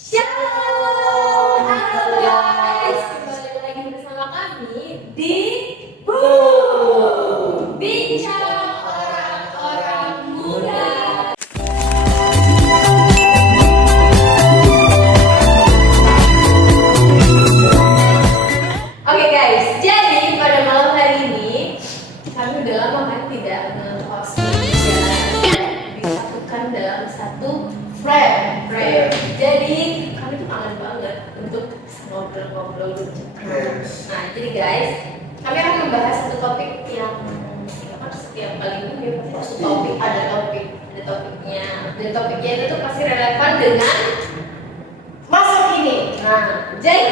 Shalom, halo guys, kembali lagi bersama kami di Bincang Orang-Orang Muda. Oke guys, jadi pada malam hari ini kami udah lama kan tidak nge-host dan disatukan dalam satu frame. Jadi kami tuh kangen banget untuk ngobrol-ngobrol bercakap. Nah, jadi guys, kami akan membahas satu topik yang setiap kali ini pasti ada topiknya. Dan topiknya itu tuh pasti relevan dengan masa kini. Nah, jadi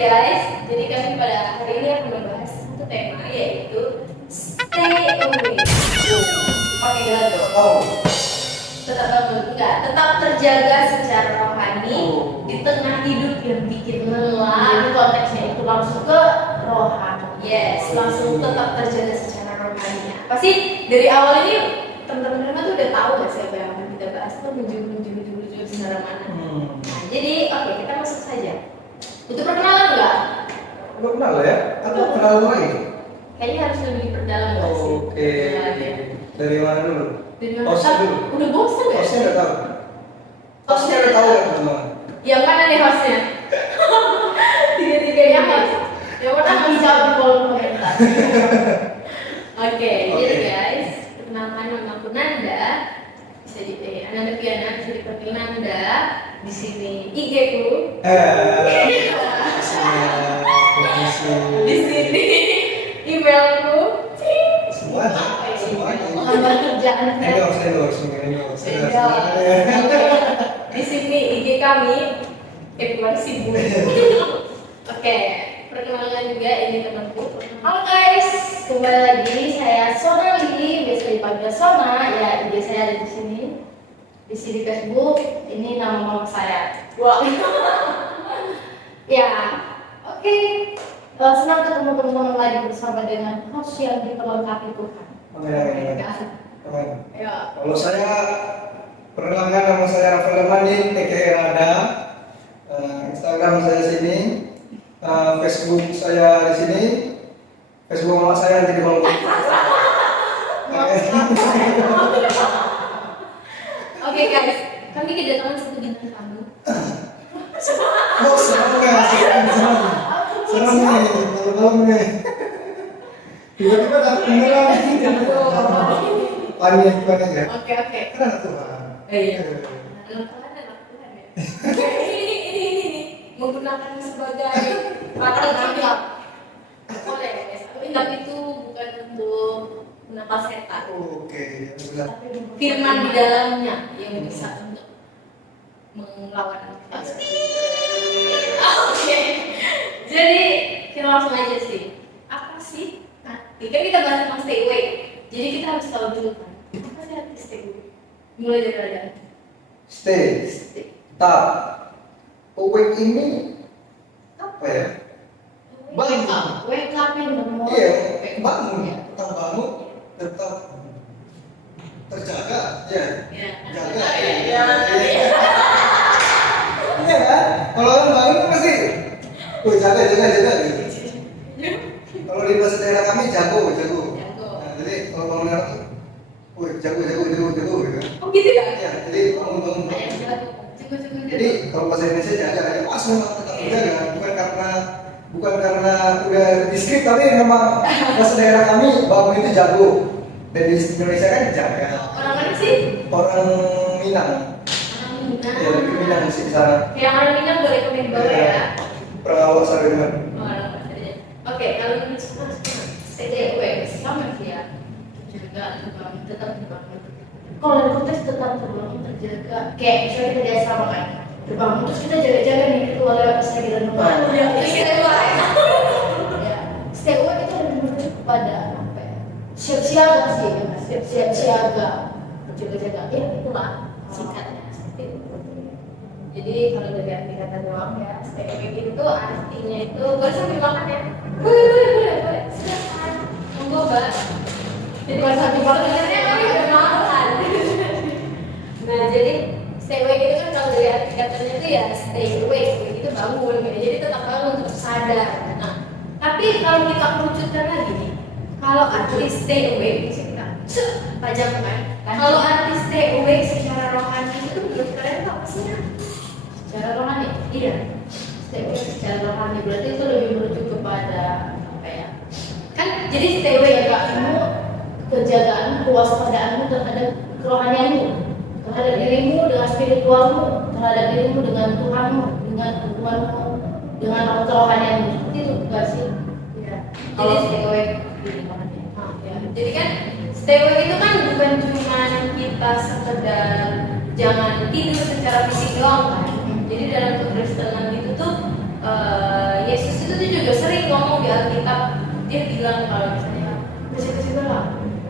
guys, kami pada hari ini akan membahas satu tema, yaitu stay away. Pakai gelar tetap terjaga secara rohani di tengah hidup yang bikin lelah. Konteksnya itu langsung ke rohani. Yes, langsung tetap terjaga secara rohani. Pasti dari awal ini teman-teman tuh udah tahu nggak sih apa yang akan kita bahas tuh menuju secara mana. Nah, jadi oke, kita masuk saja. Untuk perkenalan nggak? Belum kenal ya? Atau kenalan lagi? Kayaknya harus lebih diperdalam nggak sih? Oke. Dari mana dulu? Hostnya dulu. Udah bosan ya? Hostnya udah tahu. Hostnya udah tahu ya teman-teman. Yang mana nih hostnya? Tiga-tiganya host. Yang mana dijawab di kolom komentar. Oke, jadi guys, perkenalkan nama aku Nanda. Bisa Ananda Piana, bisa dipanggil Nanda. Di sini IG ku. Di sini emailku. Semuanya. Lambar kerjaan. Endorse. Di sini IG kami Sibuk. Oke, perkenalkan juga ini temanku. Halo guys, kembali lagi saya Sonali, biasa dipanggil Sona. Ya, IG saya ada di sini. Di sini Facebook, ini nama mama saya. Wow. Ya, oke. Senang ketemu teman-teman lagi bersama dengan host yang diperlengkapi Tuhan. Ya. Kalau saya perkenalkan, nama saya Rafael Mandi, TKR ada. Instagram saya sini, Facebook saya di sini. Facebook mama saya nanti di bawah. Oke guys, kami kedatangan satu bintang tamu. Serem nih, malam nih. Tiba-tiba dapat beneran. Panik ya. Oke. Kan anak Tuhan. Iya. Anak Tuhan ya. Ini menggunakan sebagai latar belakang. Boleh guys, tapi itu bukan untuk menapa setan. Oke. Firman di dalamnya yang bisa untuk melawan pasti. Oke. Jadi kita langsung aja sih. Apa sih? Kan kita bahas tentang stay away. Jadi kita harus tahu dulu kan. Apa sih arti stay away? Mulai dari ada. Stay. Tetap. Awake ini apa ya? Wake up yang benar. Iya, bangun. Tetap bangun, tetap terjaga. Ya. Jaga. Iya kan? Kalau orang bangun kan pasti jaga gitu. Kalau di bahasa daerah kami jago. Nah, jadi kalau bangun orang jago gitu. Oh gitu ya? Ya, jadi bangun. Jadi kalau bahasa Indonesia jaga, pas memang tetap terjaga, bukan karena udah di skrip, tapi memang bahasa daerah kami bangun itu jago. Dan di Indonesia kan jaga. Orang mana sih? Orang Minang. Ya, dari Minang sih di sana. Yang orang Minang boleh komen di bawah ya. Perawat Sariman. Oke, kalau menurut stay away sama sih ya. Juga tetap terbangun. Kalau di konteks tetap terbangun terjaga. Kayak misalnya kita jadi sama kan. Terbangun terus kita jaga-jaga nih keluar lewat pagi dan rumah. Terus kita keluar. Ya, stay away itu lebih merujuk kepada apa ya? Siap-siaga sih, siap-siaga. Jaga-jaga. Ya itulah singkatnya. Jadi kalau dari arti kata doang ya, stay away itu artinya itu boleh sambil makan ya? Boleh. Silakan. Monggo Mbak. Jadi boleh sambil makan dengarnya kami udah makan. Nah jadi stay awake itu kan kalau dari arti katanya itu ya stay awake, itu bangun gitu. Jadi tetap bangun, tetap sadar. Nah, tapi kalau kita kerucutkan lagi nih, kalau arti stay awake bisa kita pajangkan. Kalau arti stay awake secara rohani itu menurut kalian itu apa sih? Secara rohani? Iya. Stay awake secara rohani berarti itu lebih merujuk kepada apa ya? Kan jadi stay awake kamu kejagaan, kewaspadaanmu terhadap kerohanianmu, terhadap dirimu dengan spiritualmu, terhadap dirimu dengan Tuhanmu, dengan hubunganmu, dengan kerohanianmu. Seperti itu enggak sih? Iya. Jadi stay awake di rohani. Ya. Jadi kan stay awake itu kan bukan cuma kita sekedar jangan tidur secara fisik doang kan. Jadi dalam kekristenan itu tuh Yesus itu tuh juga sering ngomong di Alkitab. Dia bilang kalau misalnya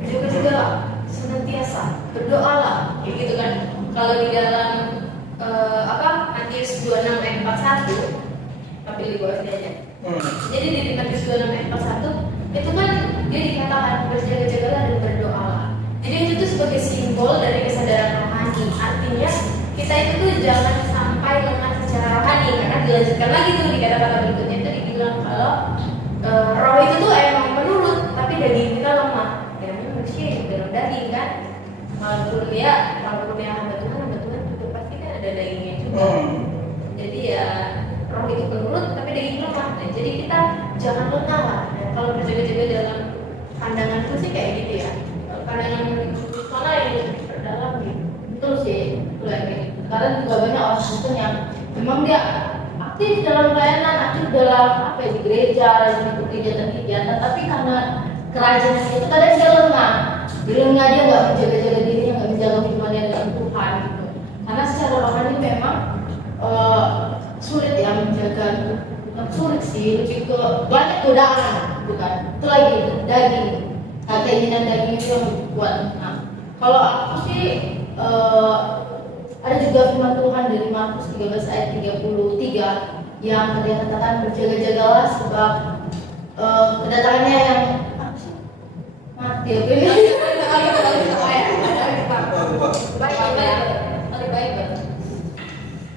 berjaga-jagalah, senantiasa berdoalah, kayak gitu kan. Kalau di dalam Matius 26 ayat 41, tapi di bawah aja. Jadi di Matius 26 ayat 41 itu kan dia dikatakan berjaga-jagalah dan berdoalah. Jadi itu tuh sebagai simbol dari kesadaran rohani. Artinya kita itu tuh jangan sampai lemah secara rohani, karena dilanjutkan lagi tuh di kata-kata berikutnya itu dibilang kalau roh itu tuh emang menurut, tapi daging kita lemah. Ya manusia yang dalam daging kan. Walaupun dia hamba Tuhan juga pasti kan ada dagingnya juga. Jadi ya roh itu menurut, tapi daging lemah. Nah, jadi kita jangan lengah lah. Ya, kalau berjaga-jaga dalam pandanganku sih kayak gitu ya. Pandangan sana yang terdalam gitu. Betul sih, betul kayak gitu. Karena juga banyak orang Kristen yang memang dia aktif dalam pelayanan, aktif dalam di gereja, rajin ikut kegiatan-kegiatan, tapi karena kerajaan itu kadang dia lengah. Dia nggak menjaga-jaga dirinya, nggak menjaga hubungannya dengan Tuhan gitu. Karena secara rohani memang sulit ya menjaga, bukan sulit sih, lebih ke banyak godaan, bukan? Itu lagi daging, keinginan daging itu yang kuat. Nah, kalau aku sih ada juga firman Tuhan dari Markus 13 ayat 33 yang dikatakan berjaga-jagalah sebab kedatangannya yang mati apa ini?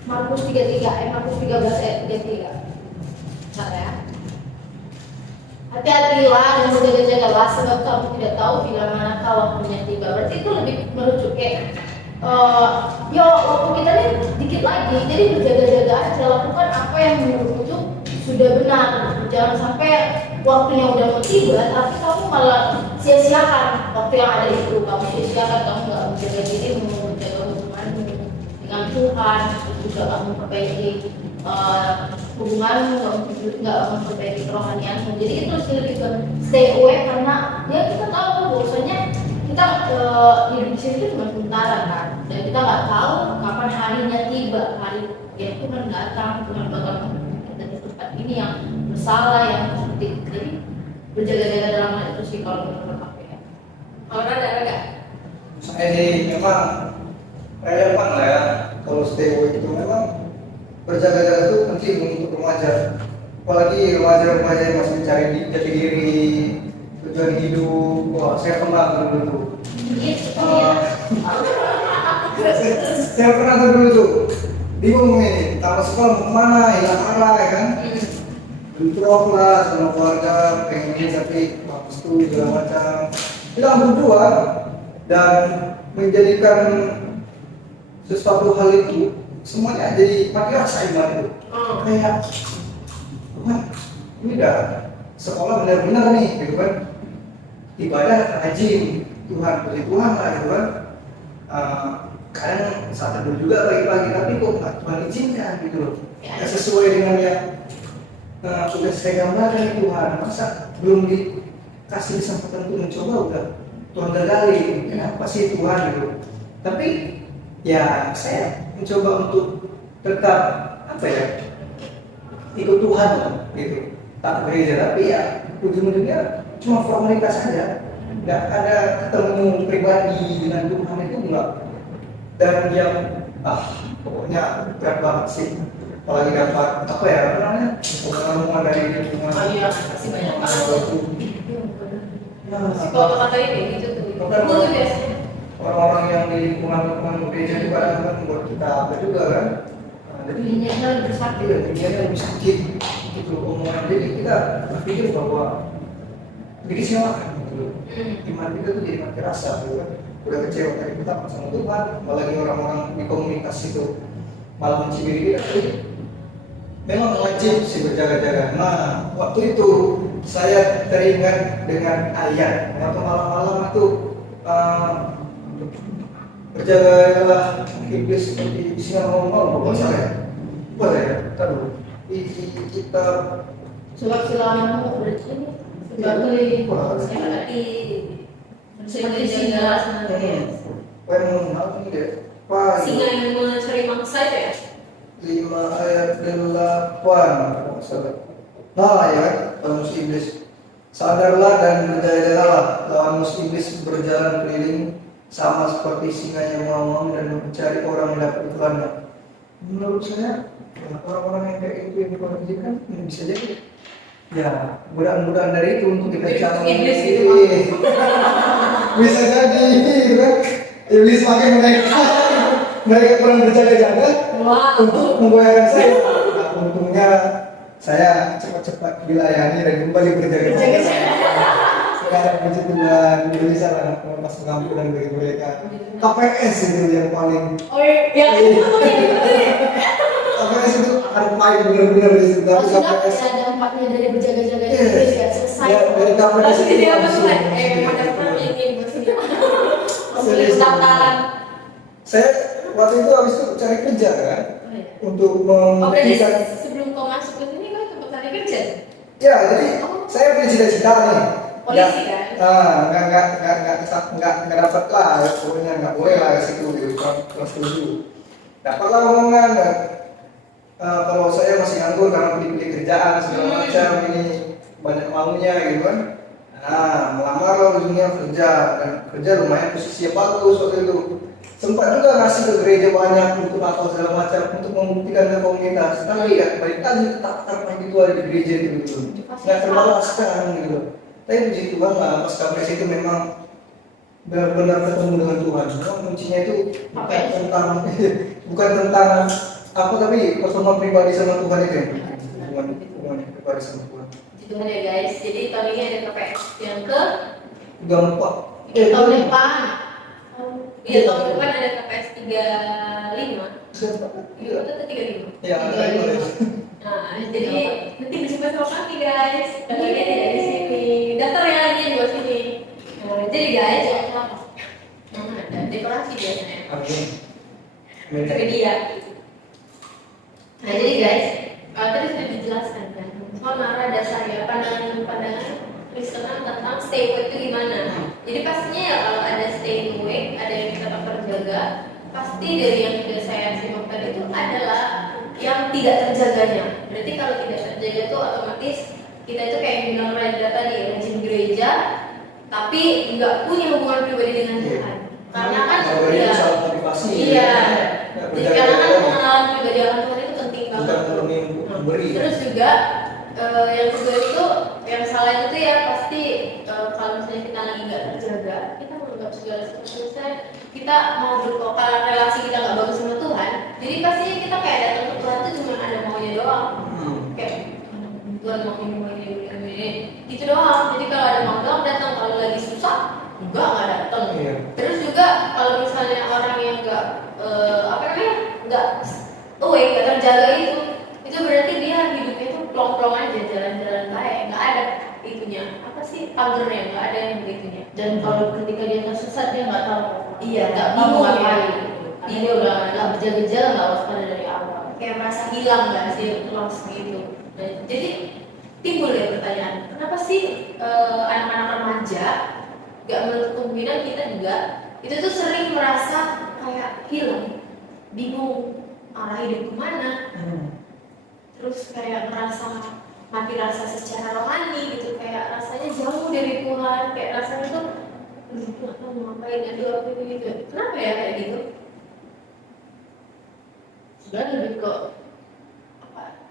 Markus 13 ayat 33. Bentar ya. Hati-hatilah dan berjaga-jagalah sebab kamu tidak tahu bila manakah waktunya tiba. Berarti itu lebih merujuk kayak waktu kita nih dikit lagi, jadi berjaga-jaga aja, lakukan apa yang menurutmu sudah benar. Jangan sampai waktunya udah mau tiba, tapi kamu malah sia-siakan waktu yang ada itu. Kamu sia-siakan, kamu nggak menjaga dirimu, menjaga hubunganmu dengan Tuhan, juga nggak memperbaiki hubunganmu, nggak memperbaiki kerohanianmu. Jadi itu lebih ke stay away, karena ya kita tahu bahwasanya kita hidup di sini itu cuma sementara kan, dan kita nggak tahu kapan harinya tiba, hari ya Tuhan datang, Tuhan bakal kita di tempat ini yang bersalah, yang seperti itu. Jadi berjaga-jaga dalam hal itu sih kalau menurut aku ya. Kalau ada Saya sih memang relevan lah ya. Kalau stay away itu memang berjaga-jaga itu penting untuk remaja, apalagi remaja-remaja yang masih mencari jati diri, tujuan hidup. Wah, saya pernah dulu tuh. Saya pernah dulu tuh bingung nih, tamat sekolah mau kemana, hilang arah ya kan. Bentrok lah sama keluarga, pengen ini tapi waktu itu segala macam. Kita ambil dua dan menjadikan sesuatu hal itu semuanya jadi pakai rasa iman itu. Kayak Tuhan, ini udah sekolah benar-benar nih, gitu kan. Ibadah rajin, Tuhan beri Tuhan lah, gitu kan. Kadang saat teduh juga pagi-pagi, tapi kok nggak Tuhan izinkan gitu loh. Nggak sesuai dengan yang udah saya gambarkan Tuhan. Masa belum dikasih kesempatan untuk mencoba udah Tuhan gagali. Kenapa sih Tuhan gitu? Tapi ya saya mencoba untuk tetap ikut Tuhan gitu. Tak gereja, tapi ya ujung-ujungnya cuma formalitas saja. Nggak ada ketemu pribadi dengan Tuhan itu enggak. Dan yang pokoknya berat banget sih. Apalagi dapat pengalaman dari lingkungan. Iya, pasti banyak banget. Nah, Kalau kata ini gitu tuh. Itu biasanya. orang-orang yang di lingkungan gereja itu kadang kan buat kita apa juga kan. Nah, jadi Dunianya lebih sakit. iya, dunianya lebih sedikit gitu omongan. Jadi kita berpikir bahwa dikecewakan gitu. Iman kita tuh jadi mati rasa gitu kan. Udah kecewa tadi kita sama Tuhan, apalagi orang-orang di komunitas itu malah mencibir kita. Jadi memang wajib sih berjaga-jaga. Nah, waktu itu saya teringat dengan ayat. Waktu malam-malam itu berjagalah iblis seperti siang malam bukan saya. Boleh ya? Tahu. Di kitab Surat Silamu berarti sebagai seperti singa sebenarnya. apa ini deh? Pak. Singa yang mencari mangsa itu ya. 5 ayat 8 sahabat. Nah ya, lawan musuh iblis. Sadarlah dan berjaga-jagalah, lawan musuh iblis berjalan keliling sama seperti singa yang mau dan mencari orang yang dapat ditelannya. Menurut saya, ya, orang-orang yang kayak itu yang dikonfirmasikan bisa jadi. Ya, mudah-mudahan dari itu untuk kita cari Iblis gitu. bisa jadi, gitu kan? Iblis makin mereka kurang berjaga-jaga untuk membayar saya. Nah, untungnya saya cepat-cepat dilayani dan kembali berjaga-jaga. Sekarang puji Tuhan, bisa lah masuk kampung dan bagi mereka. KPS itu yang paling. Oh iya, itu ya. KPS itu akan paling benar-benar di situ. Tapi KPS ada dampaknya dari berjaga-jaga itu ya selesai. Ya, dari KPS Langsung itu jadi apa langsung. tuh? Mendaftar ini maksudnya. Langsung pendaftaran. Saya waktu itu habis itu cari kerja kan untuk Oh berarti membuktikan. sebelum kau masuk ke sini kau sempat cari kerja? Ya, jadi saya punya cita-cita nih. Polisi kan? Nggak dapat lah, ya, pokoknya nggak boleh lah ke situ gitu, kelas 7. Dapatlah omongan, kalau saya masih nganggur karena pilih kerjaan segala macam ini banyak maunya gitu kan. Nah, melamar lah ujungnya kerja dan kerja lumayan posisinya bagus waktu itu. Sempat juga ngasih ke gereja banyak untuk apa segala macam untuk membuktikan ke komunitas. Tapi ya balik lagi ketakutan itu ada di gereja itu gitu. Nggak terbalaskan gitu. Tapi puji Tuhan lah, pas KPS itu memang benar-benar ketemu dengan Tuhan. Memang kuncinya itu bukan tentang aku tapi pertemuan pribadi sama Tuhan itu ya. Hubungan pribadi sama Tuhan. Itu ya guys. Jadi tahun ini ada KPS yang ke 34. tahun depan. Iya tahun depan ada KPS 35. Iya itu 35. Ya, Nah, jadi nanti berjumpa sama kami guys. Kalian ada di sini. Daftar ya lagi di bawah sini. Nah, jadi guys, ada dekorasi biasanya. Oke. Tapi dia. Nah, jadi guys, tadi sudah dijelaskan kan soal nara dasarnya pandangan Kristen tentang stay awake itu gimana. Jadi pastinya ya kalau ada stay awake, ada yang kita terjaga, pasti dari yang sudah saya simak tadi itu adalah yang tidak terjaganya. Berarti kalau tidak terjaga itu otomatis kita itu kayak bilang Raja tadi, rajin gereja, tapi nggak punya hubungan pribadi dengan Tuhan. Karena kan ya, motivasi. Iya. Jadi karena kan pengenalan pribadi akan Tuhan itu penting banget. Memberi. Terus juga yang kedua itu yang salah itu ya pasti kalau misalnya kita lagi nggak terjaga, kita menganggap segala sesuatu misalnya kita mau kalau relasi kita nggak bagus sama Tuhan, jadi pastinya kita kayak datang ke Tuhan itu cuma ada maunya doang, kayak Tuhan mau ini, gitu doang. Jadi kalau ada mau doang datang, kalau lagi susah juga nggak datang. Iya. Terus juga kalau misalnya orang yang nggak nggak nggak terjaga itu berarti dia hidupnya itu plong-plong aja, jalan-jalan baik, nggak ada itunya apa sih pagernya, nggak ada yang begitunya. Dan kalau ketika dia tersesat dia nggak tahu. Iya, nggak bingung bingung ngapain. ya. Karena dia udah nggak berjaga-jaga, nggak waspada dari awal. Kayak merasa hilang nggak sih, lost gitu. Nah, jadi timbul ya pertanyaan, kenapa sih anak-anak remaja nggak menutup kemungkinan kita juga itu tuh sering merasa kayak hilang, bingung arah hidup kemana. Terus kayak merasa mati rasa secara rohani gitu, kayak rasanya jauh dari Tuhan, kayak rasanya tuh nggak tahu mau ngapain, aduh apa gitu. Kenapa ya kayak gitu? Sebenarnya lebih ke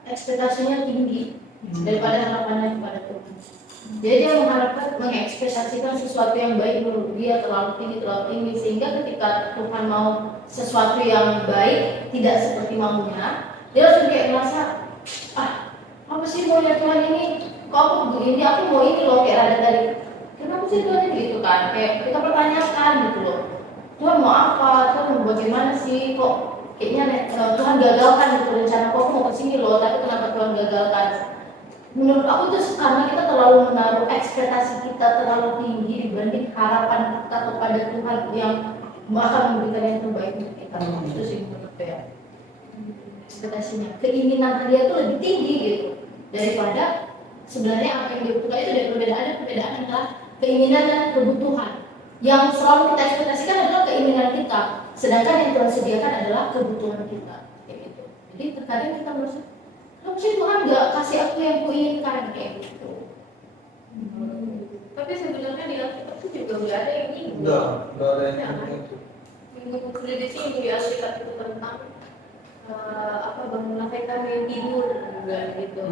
ekspektasinya tinggi daripada harapannya kepada Tuhan. Jadi dia mengharapkan mengekspektasikan sesuatu yang baik menurut dia terlalu tinggi sehingga ketika Tuhan mau sesuatu yang baik tidak seperti maunya, dia langsung kayak merasa apa sih maunya Tuhan ini? Kok aku begini? Aku mau ini loh kayak ada tadi. Kenapa sih Tuhan ini gitu kan? Kayak kita pertanyakan gitu loh. Tuhan mau apa? Tuhan mau bagaimana sih? Kok kayaknya Tuhan gagalkan gitu rencana aku mau kesini loh, tapi kenapa Tuhan gagalkan? Menurut aku tuh karena kita terlalu menaruh ekspektasi kita terlalu tinggi dibanding harapan kita kepada Tuhan yang akan memberikan yang terbaik untuk kita. Itu sih menurut saya ekspektasinya, keinginan dia tuh lebih tinggi gitu daripada sebenarnya apa yang dibutuhkan. Itu ada perbedaan adalah keinginan dan kebutuhan. Yang selalu kita ekspektasikan adalah keinginan kita, sedangkan yang Tuhan sediakan adalah kebutuhan kita kayak gitu. Jadi terkadang kita merasa kenapa sih Tuhan nggak kasih aku yang kuinginkan kayak gitu. Tapi sebenarnya di Alkitab itu juga nggak ada yang ini. Udah ada yang itu. Minggu di sini di Alkitab itu tentang bangunlah kami yang tidur juga gitu.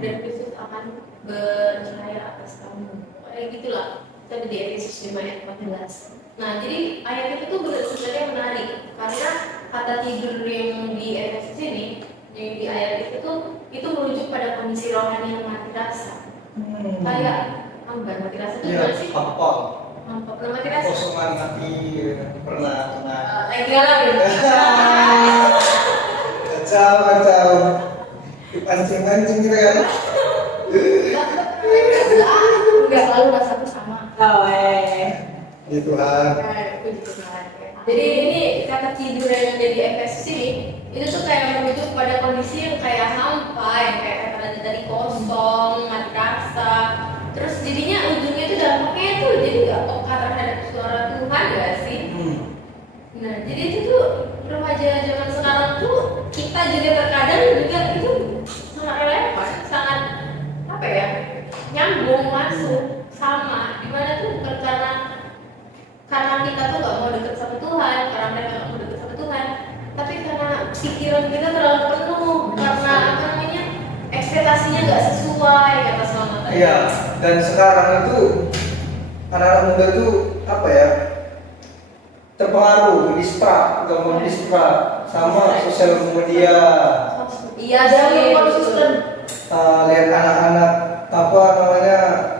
Dan Kristus akan bercahaya atas kamu. Kayak gitulah. Tadi di Efesus 5 ayat 14. Nah, jadi ayat itu tuh sebenarnya menarik karena kata tidur yang di Efesus ini, yang di ayat itu tuh itu merujuk pada kondisi rohani yang mati rasa. Kayak bukan mati rasa itu gimana sih? Apa? Pernah mati rasa? Kosongan hati pernah. Lagi galau gitu. Kacau. Dipancing-pancing kita kan. Enggak selalu rasaku sama. Ya Tuhan. Jadi ini kata tidur yang ada di Efesus ini itu tuh kayak merujuk pada kondisi yang kayak hampa, yang kayak kata tadi kosong, mati rasa. Terus jadinya ujungnya itu dampaknya tuh jadi nggak peka terhadap suara Tuhan nggak sih? Nah jadi itu tuh remaja zaman sekarang tuh kita juga terkadang juga itu sangat relevan, sangat nyambung masuk sama dimana tuh bukan karena kita tuh nggak mau deket sama Tuhan, karena mereka nggak mau deket sama Tuhan, tapi karena pikiran kita terlalu penuh karena ekspektasinya nggak sesuai kata Salma tadi. Iya, dan sekarang itu anak-anak muda itu terpengaruh, mendistrak sama sosial media. Iya Jangan sih. konsisten. Lihat anak-anak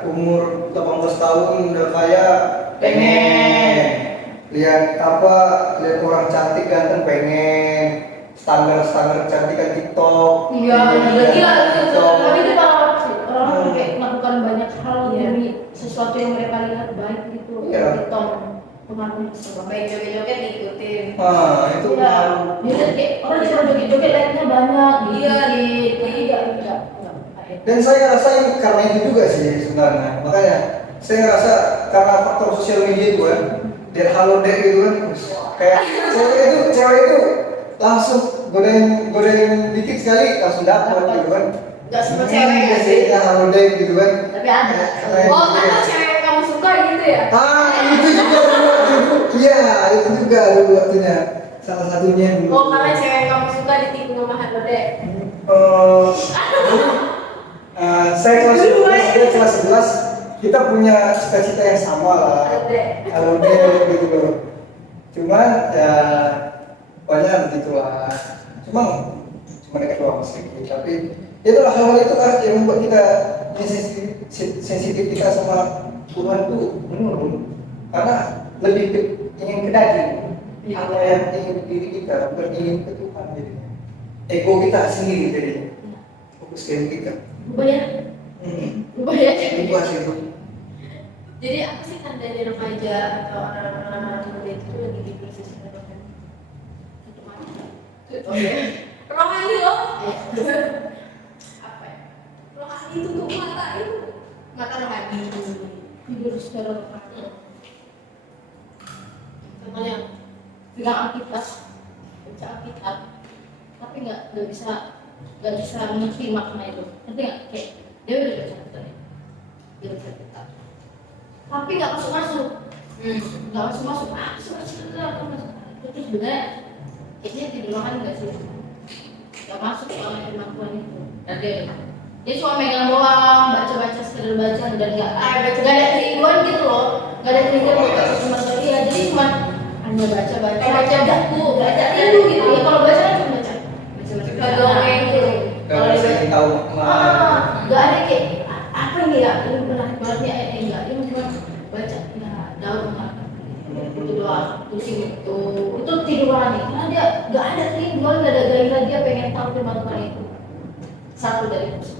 umur 18 tahun udah kayak pengen lihat orang cantik ganteng pengen standar kecantikan TikTok. Iya, Iya, tapi itu kalau orang kayak melakukan banyak hal demi sesuatu yang mereka lihat baik gitu, Iya. itu pengaruhnya besar. Baik joget-joget diikutin. Itu Iya, jadi kayak orang cuma joget-joget like-nya banyak, Iya, tidak. Dan saya rasa ini karena itu juga sih sebenarnya. Makanya saya rasa karena faktor sosial media itu kan, dan halodeck gitu kan, kayak cewek itu langsung godain dikit sekali langsung dapat gitu kan. Gak semua cewek ya sih. Ya halodeck gitu kan. Tapi ada. Oh, atau cewek yang kamu suka gitu ya? Itu juga dulu waktu itu. Iya, itu juga dulu waktunya. Salah satunya dulu. Oh, karena cewek yang kamu suka ditikung sama Hadode. Saya kelas 11, dia kelas 11, kita punya cita-cita yang sama lah. Kalau dia gitu loh. Cuman ya banyak begitulah. Cuma dekat doang sih. Tapi itulah hal itu kan yang membuat kita sensitif kita sama Tuhan tuh menurun. Karena lebih ingin ke daging. Apa yang ingin ke diri kita, bukan ingin ke Tuhan jadinya. Ego kita sendiri jadinya. Fokus ke kita. Ubah ya. Ubah sih itu. Jadi apa sih tandanya remaja atau orang-orang muda itu lagi di proses Tuhan? Rohani loh. Apa ya? Rohani itu tuh mata rohani. Tidur secara rohani. Contohnya Bilang Alkitab, baca Alkitab, tapi nggak bisa mengerti makna itu. Nanti nggak kayak dia udah baca Alkitab, dia baca Alkitab, tapi nggak masuk, nggak masuk. Terus sebenarnya kayaknya tidur rohani nggak sih? Nggak masuk sama firman Tuhan itu. Dan dia Dia cuma megang doang, baca-baca sekedar baca dan nggak ada kerinduan gitu loh, nggak ada kerinduan buat baca cuma sekali ya. Jadi cuma hanya baca buku, nggak ada rindu gitu ya. Kalau baca kan cuma baca dongeng gitu. Kalau Gak saya tahu nggak ada kayak apa nih ya, ini menarik banget ya, enggak, ini cuma baca, ya daun nggak itu doang, pusing itu tiduran nih, karena dia nggak ada kerinduan, nggak ada gairah dia pengen tahu firman Tuhan itu. Satu dari itu.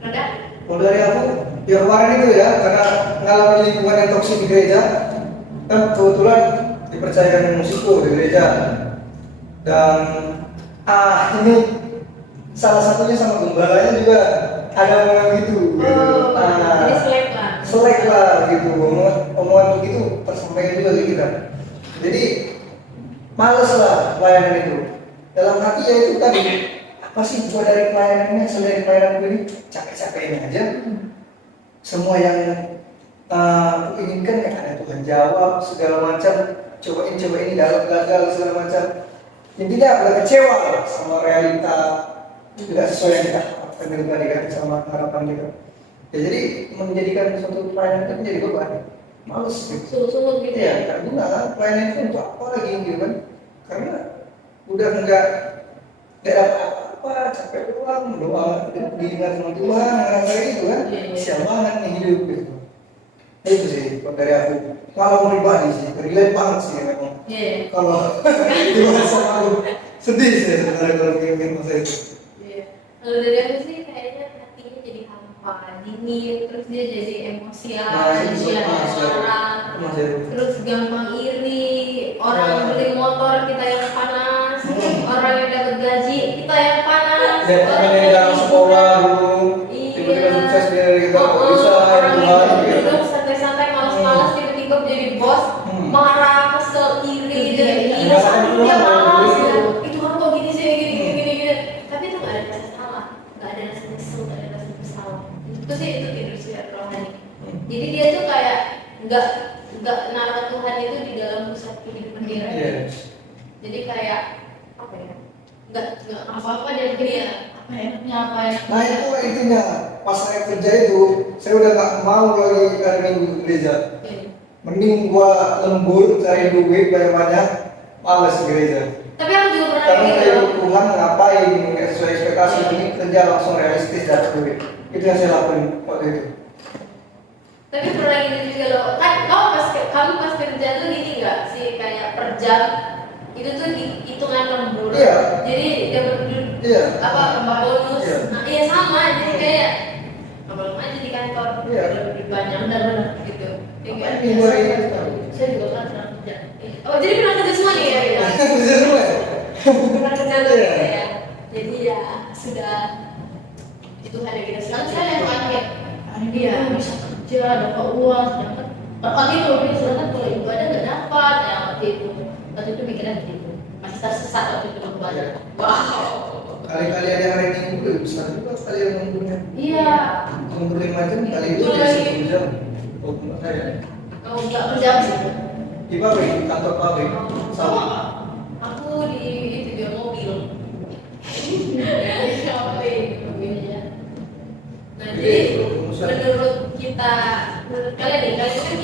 Ada? Kalau dari aku, ya kemarin itu ya, karena ngalamin lingkungan yang toksik di gereja, kan kebetulan dipercayakan musikku di gereja, dan ini salah satunya sama gembalanya juga ada omongan gitu, Jadi selek lah gitu, omongan begitu tersampaikan juga ke kita. Jadi males lah pelayanan itu. Dalam hati ya itu tadi, apa sih gua dari pelayanannya, selain pelayanan ini capek-capeknya aja. Semua yang aku inginkan ya ada Tuhan jawab segala macam, coba ini gagal segala macam. Intinya udah kecewa lah sama realita, tidak sesuai yang kita harapkan dari tadi kan, sama harapan kita. Ya, jadi menjadikan suatu pelayanan itu menjadi beban, males gitu. Sulut gitu Ya, ya. tak guna kan pelayanan itu untuk apa lagi gitu kan? Karena udah nggak ada apa-apa, capek doang, doa diingat sama Tuhan, kayak gitu kan? Sial banget nih hidup gitu. Itu sih dari aku. Kalau pribadi sih, relate banget sih memang. Kalau di masa lalu sedih sih sebenarnya kalau ingin masa itu. Kalau dari aku sih kayaknya hatinya jadi hampa, dingin, terus dia jadi emosian, Itu dia orang, masih terus gampang iri, orang beli motor kita yang panas, orang yang dapat gaji kita yang panas, dan orang temen yang dalam sekolah dulu iya, tiba-tiba sukses dari kita kok bisa orang Tuhan yang gitu. duduk santai-santai malas-malas tiba-tiba jadi bos, marah, kesel, iri, dengki, sampai dia malas ya. Itu kan kok gini sih, gini. Tapi itu nggak ada rasa salah, nggak ada rasa nyesel, nggak ada rasa bersalah. Itu sih itu tidur silat rohani. Jadi dia tuh kayak nggak naruh Tuhan itu di dalam pusat kehidupan dia. Yes. Jadi kayak apa ya? Nggak Apa-apa dia pikir apa enaknya apa enaknya. Nah itu intinya pas saya kerja itu saya udah nggak mau lagi hari minggu ke gereja. Mending gua lembur cari duit bayar banyak, males ke gereja. Tapi aku juga pernah Karena kayak kayak gitu. Tuhan ngapain nggak sesuai ekspektasi, ini kerja langsung realistis dapat duit. Itu yang saya lakuin waktu itu. Tapi pernah gitu juga loh. Kan kamu pas kerja tuh gini nggak sih kayak per jam itu tuh hitungan lembur. Iya. Jadi dapat Iya. apa tambah bonus. Iya. Nah, iya sama. Jadi kayak abang aja di kantor Iya. lebih banyak Benar-benar. gitu. Apa Kayak yang gua ini? Saya juga kan pernah kerja. oh jadi pernah kerja semua nih ya? Gitu? Kerja semua ya? Pernah kerja tuh Iya. gitu ya. Jadi ya sudah itu hari kita Kan sudah. saya yang kaget. Dia bisa kerja, dapat uang, sedangkan waktu itu sedangkan kalau ibadah nggak dapat ya waktu itu mikirnya gitu. Masih tersesat waktu itu ibadah. Wow. Kali-kali ada hari minggu lebih besar juga kali yang lemburnya. Iya. Lembur 5 jam kali itu Betul dia lagi. 10 jam. Oh, tempat saya. Oh Nggak kerja sih. Di pabrik, di kantor pabrik. Sama. aku di itu dia mobil. Mobilnya. Nah jadi menurut kalian nih, kalian itu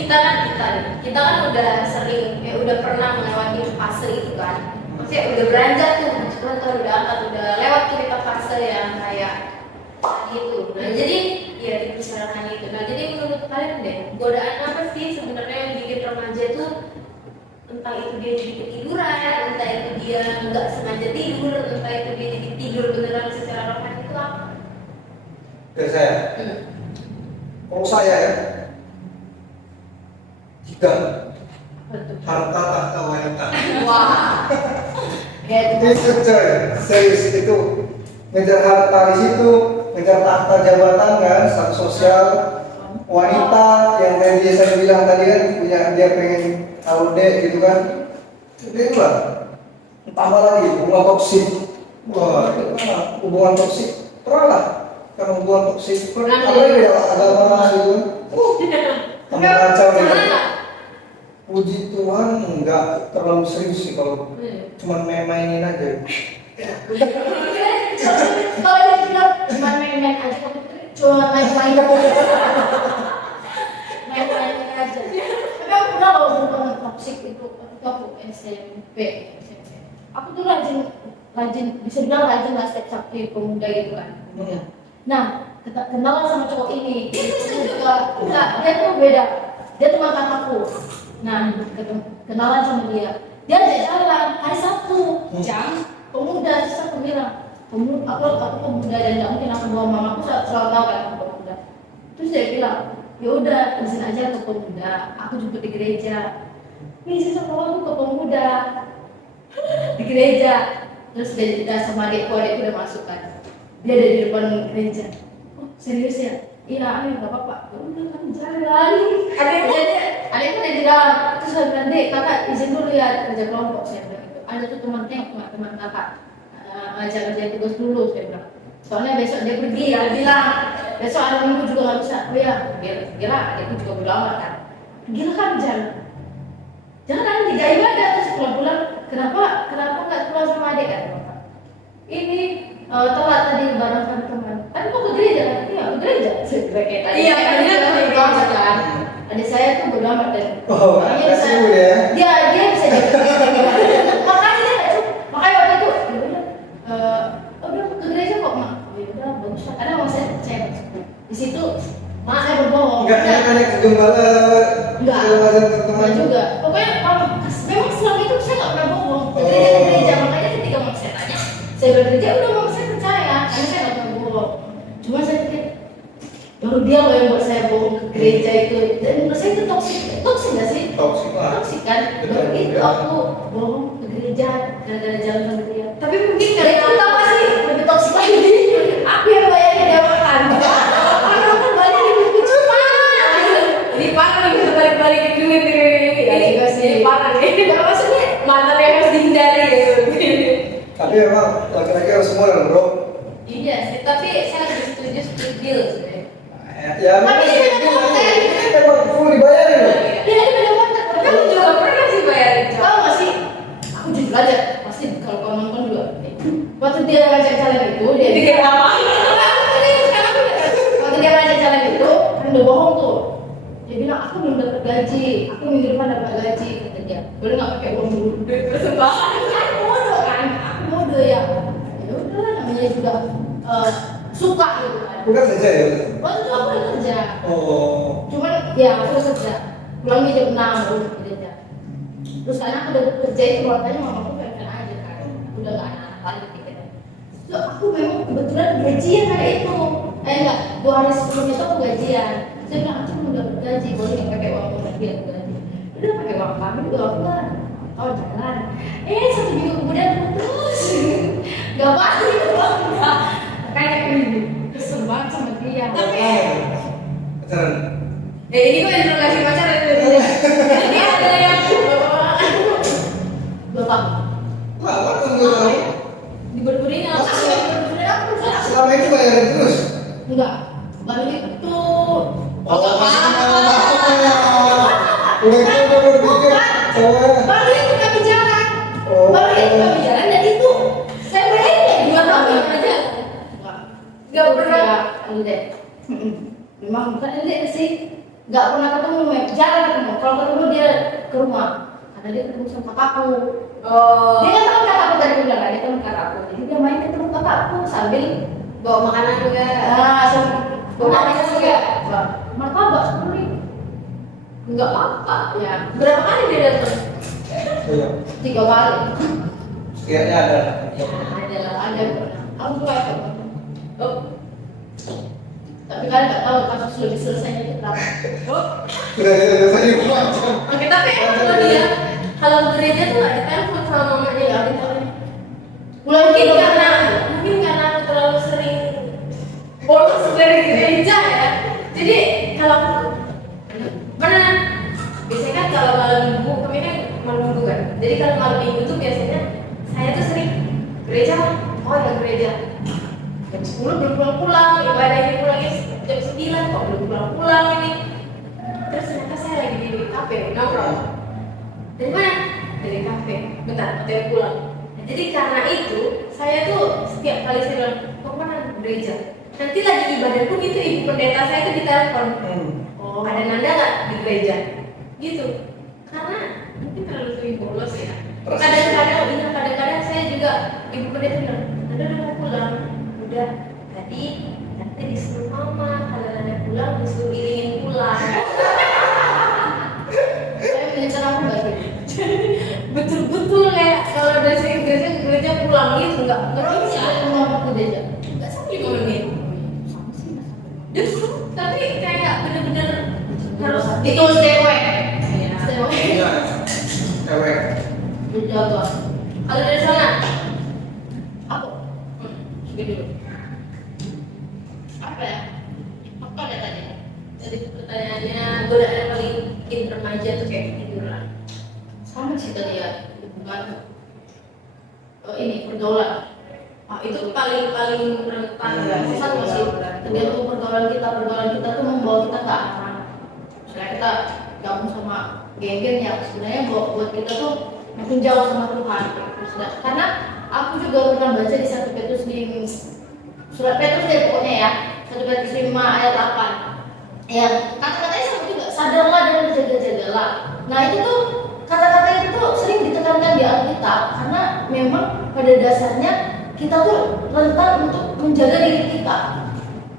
kita kan udah sering, udah pernah melewati fase itu kan. Maksudnya udah beranjak tuh, Tuhan udah angkat, udah lewat tuh kita fase yang kayak gitu. Nah jadi ya di perjalanan itu. Nah jadi menurut kalian deh, godaan apa sih sebenarnya yang bikin remaja tuh entah itu dia jadi ketiduran, entah itu dia nggak sengaja tidur, entah itu dia jadi tidur beneran secara rohani itu apa? Dari saya. Kalau saya ya, jika harta tahta wanita. Wah, Ya itu. Itu coy, serius itu ngejar harta di situ, ngejar tahta jabatan kan, status sosial, wanita yang kayak dia saya bilang tadi kan punya dia pengen dek gitu kan, itu lah. Tambah lagi hubungan toksik, wah itu kan hubungan toksik, lah karena hubungan toksik, Pernah apa ya agama gitu kan, tambah kacau gitu. Puji Tuhan enggak terlalu serius sih kalau cuman main-mainin aja. Kalau dia bilang cuma main-main aja, cuma main-main aja. Tapi aku pernah loh bukan toxic itu ketika aku SMP. Aku tuh rajin bisa bilang rajin lah setiap Sabtu pemuda gitu kan. Nah, kenalan sama cowok ini. Enggak, dia tuh beda. Dia tuh mantan aku. Nah, kenalan sama dia. Dia ajak jalan hari Sabtu jam pemuda. Terus aku bilang, aku pemuda dan nggak mungkin aku bawa mama aku selalu tahu kan aku pemuda. Terus dia bilang, ya udah izin aja ke pemuda. Aku jemput di gereja. Nih sama aku ke pemuda di gereja. Terus dia sama adikku udah masuk kan. Dia ada di depan gereja. Oh serius ya? Iya, ayo nggak apa-apa. Ya udah kan jalan. Adikku udah di dalam. Terus saya bilang, Dek, kakak izin dulu ya kerja kelompok. Saya bilang gitu. Ada tuh teman kakak ngajar tugas dulu. Saya bilang. Soalnya besok dia pergi, ya bilang besok hari Minggu juga nggak bisa. Oh ya, gila. Adikku juga bilang kan. Gila kan jalan. Jangan tidak ibadah terus pulang-pulang. Kenapa nggak pulang sama adik kan? Ini telat tadi bareng teman. Kan mau ke gereja kan? Iya ke gereja. Kayak tadi. Iya kan dia berdoa kan. Adik saya tuh berdoa dan makanya dia bisa jadi. Makanya dia nggak cukup. Makanya waktu itu udah ke gereja kok mak. Ya udah bagus lah. Karena mau saya percaya di situ. Mak saya berbohong. Enggak ke gembala. Enggak juga. Pokoknya memang selama itu saya nggak pernah bohong. Ke gereja makanya ketika mau saya tanya, saya bekerja udah mau saya percaya. Karena saya nggak pernah bohong. Cuma saya pikir baru dia loh yang buat saya bohong ke gereja itu. Dan menurut saya itu toksik nggak sih? Toksik kan. Baru itu aku bohong ke gereja gara-gara jalan sama dia. Tapi mungkin karena itu apa sih? Lebih toksik lagi. Aku yang bayarnya dia makan. Ini parah nih, bisa balik-balikin duit nih. Ya juga sih. Ini parah nih. Gak maksudnya mantan yang harus dihindari gitu. Tapi emang laki-laki harus moral bro. Iya sih, tapi saya lebih setuju deal sebenarnya. Ya Tapi dia beda konteks. ini memang full dibayarin loh. Dia beda konteks. Tapi aku juga pernah sih bayarin cowok. Tahu nggak sih? Aku jujur aja. Pasti kalau kau nonton juga. Waktu dia ngajak jalan itu, dia Dikira apa? Waktu dia ngajak jalan itu, kan udah bohong tuh. Dia bilang aku belum dapat gaji, aku minggu depan dapat gaji kata dia. Boleh nggak pakai uang dulu? Duit persembahan. Kan bodoh kan? Aku bodoh ya. Ya udahlah namanya juga suka gitu kan. Bukan saja ya. Waktu itu aku udah kerja. Oh. Cuman ya aku udah kerja. Pulangnya jam 6 baru kerja. Terus karena aku udah kerja itu keluarganya mamaku pengen aja kan. Aku udah nggak anak lagi pikirnya. So aku memang kebetulan gajian hari itu. Enggak, 2 hari sebelumnya tuh aku gajian. Saya bilang aku udah gaji, boleh nggak pakai uang dia aku gaji. Udah pakai uang kami juga aku lah. Oh jalan. 1 minggu kemudian terus nggak pasti itu uangnya. Kayak ini kesel banget sama dia. Tapi Pacaran. ini kok interogasi pacaran itu. Jadi ada yang Bapak Lama tunggu tahu. diberburin apa? Selama ini bayarin terus. enggak baru itu Udah berpikir cewek. baru itu kami jalan Oh. baru itu kami jalan dan itu saya bayar 2 tahun aja. Nggak pernah. LDR. Memang bukan LDR sih, nggak pernah ketemu, jarang ketemu. Kalau ketemu dia ke rumah karena dia ketemu sama kakakku. Oh. Dia kan tahu kakakku dari bilang kan, dia kan kakakku, jadi dia main ketemu kakakku sambil Bawa makanan juga. sambil Bawa makanan juga. martabak 10.000. Enggak apa-apa. Ya, Berapa kali dia datang? Iya. 3 kali. Setidaknya ada. Ada pernah. Aku tuh apa? Oh. Tapi kalian nggak tahu kasus lebih selesainya itu berapa. Oh. Udah tadi macam. Oke, tapi kalau dia kalau ke gereja tuh nggak ditelepon sama mamanya ya. Mungkin karena aku terlalu sering bolos dari gereja ya. Jadi kalau benar biasanya kan kalau malam minggu kami kan malam minggu kan. Jadi kalau malam minggu tuh biasanya saya tuh sering gereja. Oh ya gereja. Jam 10 belum pulang-pulang, ibadah ini pulangnya jam 9 kok belum pulang-pulang ini. Terus ternyata saya lagi di kafe nongkrong. Dari mana? Dari kafe. Bentar, nanti aku pulang. Jadi karena itu saya tuh setiap kali saya bilang kok mana gereja, nanti lagi ibadah pun itu ibu pendeta saya tuh ditelepon, oh ada Nanda nggak di gereja, gitu. Karena mungkin terlalu sering bolos ya. Kadang-kadang saya juga ibu pendeta bilang, Nanda udah mau pulang, udah tadi nanti disuruh mama kalau Nanda pulang disuruh iringin pulang. Saya menyenangkan aku nggak gitu. Betul-betul kayak kalau udah sering gereja pulang gitu nggak Terus bisa. saya mau ke gereja. Nggak sampai 5 menit. Sama sih mas. Justru tapi kayak bener-bener harus Itu cewek. Iya. Cewek. Iya. Cewek. Berjaga. Kalau dari sana Aku. Segini dulu. Apa ya? Apa ada tadi? jadi pertanyaannya godaan yang paling bikin remaja tuh kayak tiduran. Sama sih tadi ya. Bukan ini pergaulan. Itu paling rentan ya. Satu sih. Tergantung pergaulan kita tuh membawa kita ke arah mana. Misalnya kita gabung sama geng-geng yang sebenarnya buat kita tuh makin jauh sama Tuhan. Karena aku juga pernah baca di 1 Petrus di surat Petrus deh pokoknya ya, 1 Petrus 5 ayat 8. Ya, kata-katanya sama juga, sadarlah dan berjaga-jagalah. Nah itu tuh kata-kata itu tuh sering ditekankan di Alkitab karena memang pada dasarnya kita tuh rentan untuk menjaga diri kita.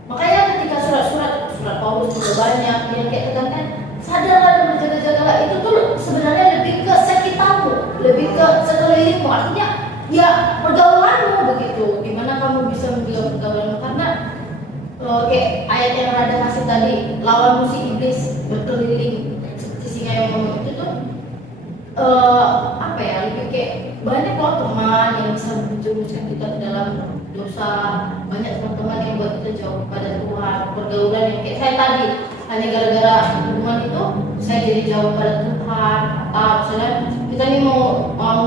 Makanya ketika surat Paulus juga banyak yang kayak tekankan sadarlah dan berjaga-jagalah, itu tuh sebenarnya lebih ke sekitarmu, lebih ke sekelilingmu. Artinya ya pergaulanmu begitu. Gimana kamu bisa menjaga pergaulanmu? Karena kayak ayat yang ada kasih tadi, lawan musuh iblis berkeliling seperti singa yang ngomong itu tuh apa ya, lebih kayak banyak loh teman yang bisa menjerumuskan kita ke dalam dosa, banyak teman-teman yang buat kita jauh pada Tuhan, pergaulan yang kayak saya tadi hanya gara-gara hubungan itu saya jadi jauh pada Tuhan. Atau misalnya kita nih mau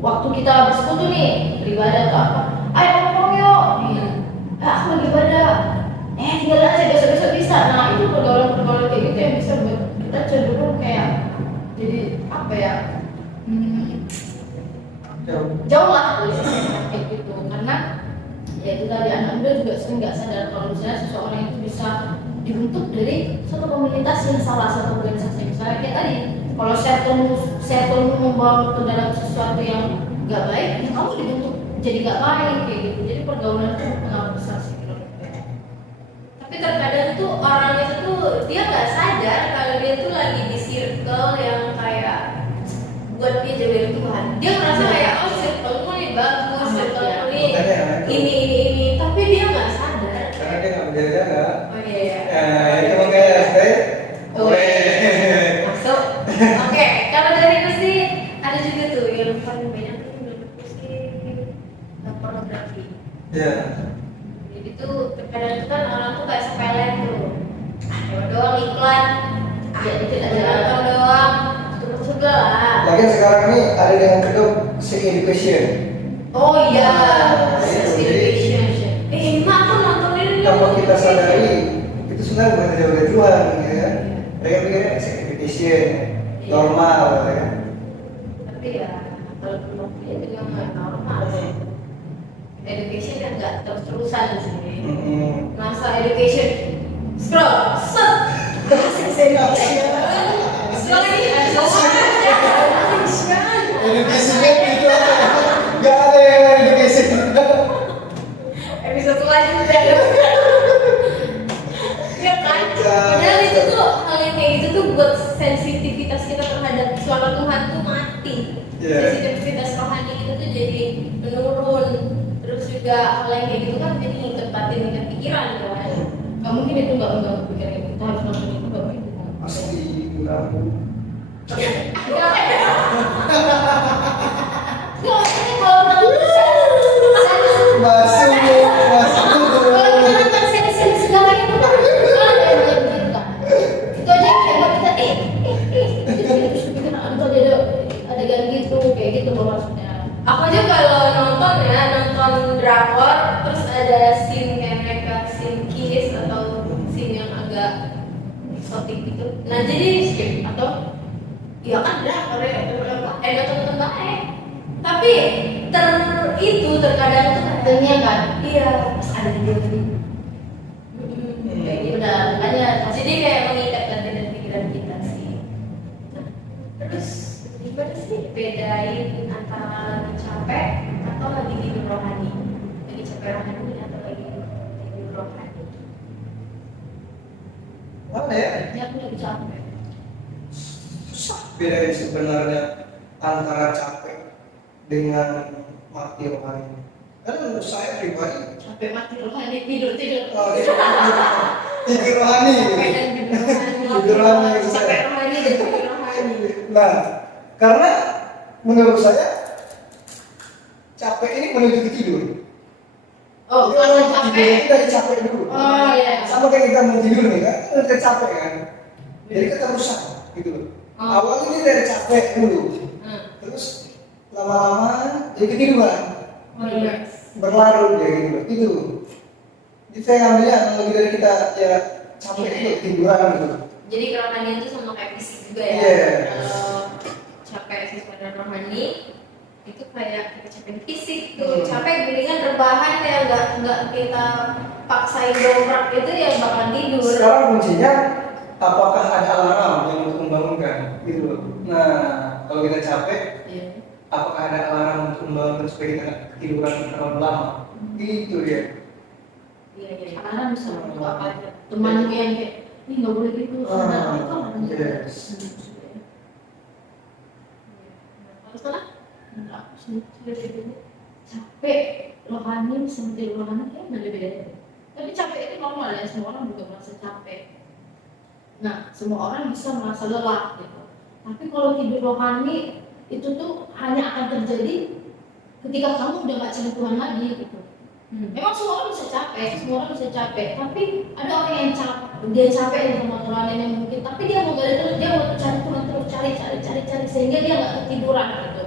waktu kita bersekutu nih beribadah atau apa, ayo ngomong yuk nih, aku lagi ibadah, tinggal aja besok-besok bisa. Nah itu pergaulan kayak gitu yang bisa buat kita cenderung kayak jadi apa ya, jauh lah kayak gitu. Karena ya itu tadi anak muda juga sering nggak sadar kalau misalnya seseorang itu bisa dibentuk dari suatu komunitas yang salah, satu organisasi. Misalnya kayak tadi, kalau circle membawa ke dalam sesuatu yang nggak baik, ya kamu dibentuk jadi nggak baik kayak gitu. Jadi pergaulan itu berpengaruh besar sih menurut gue. Tapi terkadang tuh orang itu tuh dia nggak sadar kalau dia tuh lagi di circle yang kayak buat dia jauh dari Tuhan. Dia merasa kayak oh circle-ku nih bagus, circle-ku nih ini, tapi dia nggak sadar. Karena dia nggak menjaga-jaga. Oh iya. Itu makanya stay. Masuk. Oke, kalau dari itu sih ada juga tuh yang paling banyak tuh menurutku sih pornografi. Ya. Jadi tuh terkadang itu kan orang tuh kayak sepele tuh. Lewat doang iklan. Ya itu jalan doang. Terus lah. Lagian sekarang ini ada yang kedua sex education. Oh iya, Itu, sex education. Mak aku nontonin ini. Tanpa kita sadari itu sebenarnya bukan jauh dari Tuhan, ya kan? Mereka pikirnya sex education normal, ya kan? Tapi ya kalau belum dia juga nggak normal sih. Education yang nggak terus-terusan di sini. Masa education scroll, set. Scroll lagi. Education itu apa? Gak ada yang education. Episode selanjutnya. Ya kan? Padahal itu tuh hal yang kayak gitu tuh buat sensitivitas kita terhadap suara Tuhan tuh mati. Sensitivitas rohani kita tuh jadi menurun. Terus juga hal yang kayak gitu kan jadi ngikat batin, ngikat pikiran kan. Gak mungkin itu nggak mengganggu pikiran kita, harus nonton itu nggak mungkin. Pasti mengganggu. Ini kalau nonton Masuk. kalau kita nonton series segala itu kan ada yang begitu kan. Itu aja kayak buat kita terus kita ada gitu kayak gitu maksudnya. Aku aja kalau nonton drakor terus ada scene kayak mereka scene kiss atau scene yang agak eksotik gitu. Nah jadi skip atau ya kan drakor ya nonton baik. Tapi terkadang tuh Katanya kan, iya pas ada di diri. Kayak gitu dah, makanya jadi kayak mengikat hati dan pikiran kita sih. Nah, terus gimana sih bedain antara lagi capek atau lagi tidur rohani? Lagi capek rohani atau lagi tidur rohani? Apa ya? dia aku lagi capek. Susah bedain sebenarnya antara capek dengan mati rohani. Karena menurut saya pribadi Capek mati rohani, tidur. tidur rohani. Capek dan tidur rohani. Tidur rohani. Capek rohani dan tidur rohani. Nah, karena menurut saya capek ini menuju ke tidur. Oh, Jadi kalau orang tidur capek. itu dari capek dulu. Oh iya. Sama kayak kita mau tidur nih kan, kita capek kan. Jadi kita rusak gitu loh. Oh. Awalnya ini dari capek dulu, terus lama-lama jadi ketiduran, Oh iya. berlarut ya gitu loh. Itu. Jadi saya ngambilnya analogi dari kita ya capek itu tiduran gitu. Jadi kerohanian itu sama kayak fisik juga ya. Iya. Kalau capek sesuatu rohani itu kayak kita capek fisik tuh, capek gelingan rebahan ya nggak kita paksain dongkrak itu ya bakal tidur. Sekarang kuncinya apakah ada alarm yang untuk membangunkan gitu loh. Nah, kalau kita capek, Iya. apakah ada alarm untuk membangunkan supaya kita nggak ketiduran terlalu lama? Itu dia. Iya. Karena bisa untuk apa aja. Teman gue yang kayak, ini nggak boleh gitu. Karena itu kan Yes. Kalau salah? Enggak, sudah gitu. Capek rohani sama tidur rohani kayak nggak ada bedanya. Tapi capek itu normal ya, semua orang juga merasa capek. Nah, semua orang bisa merasa lelah gitu. Tapi kalau tidur rohani itu tuh hanya akan terjadi ketika kamu udah gak cari Tuhan lagi gitu. Memang semua orang bisa capek, tapi ada orang yang dia capek nih sama Tuhan ini mungkin, tapi dia mau gali terus, dia mau cari Tuhan terus, cari sehingga dia nggak ketiduran gitu.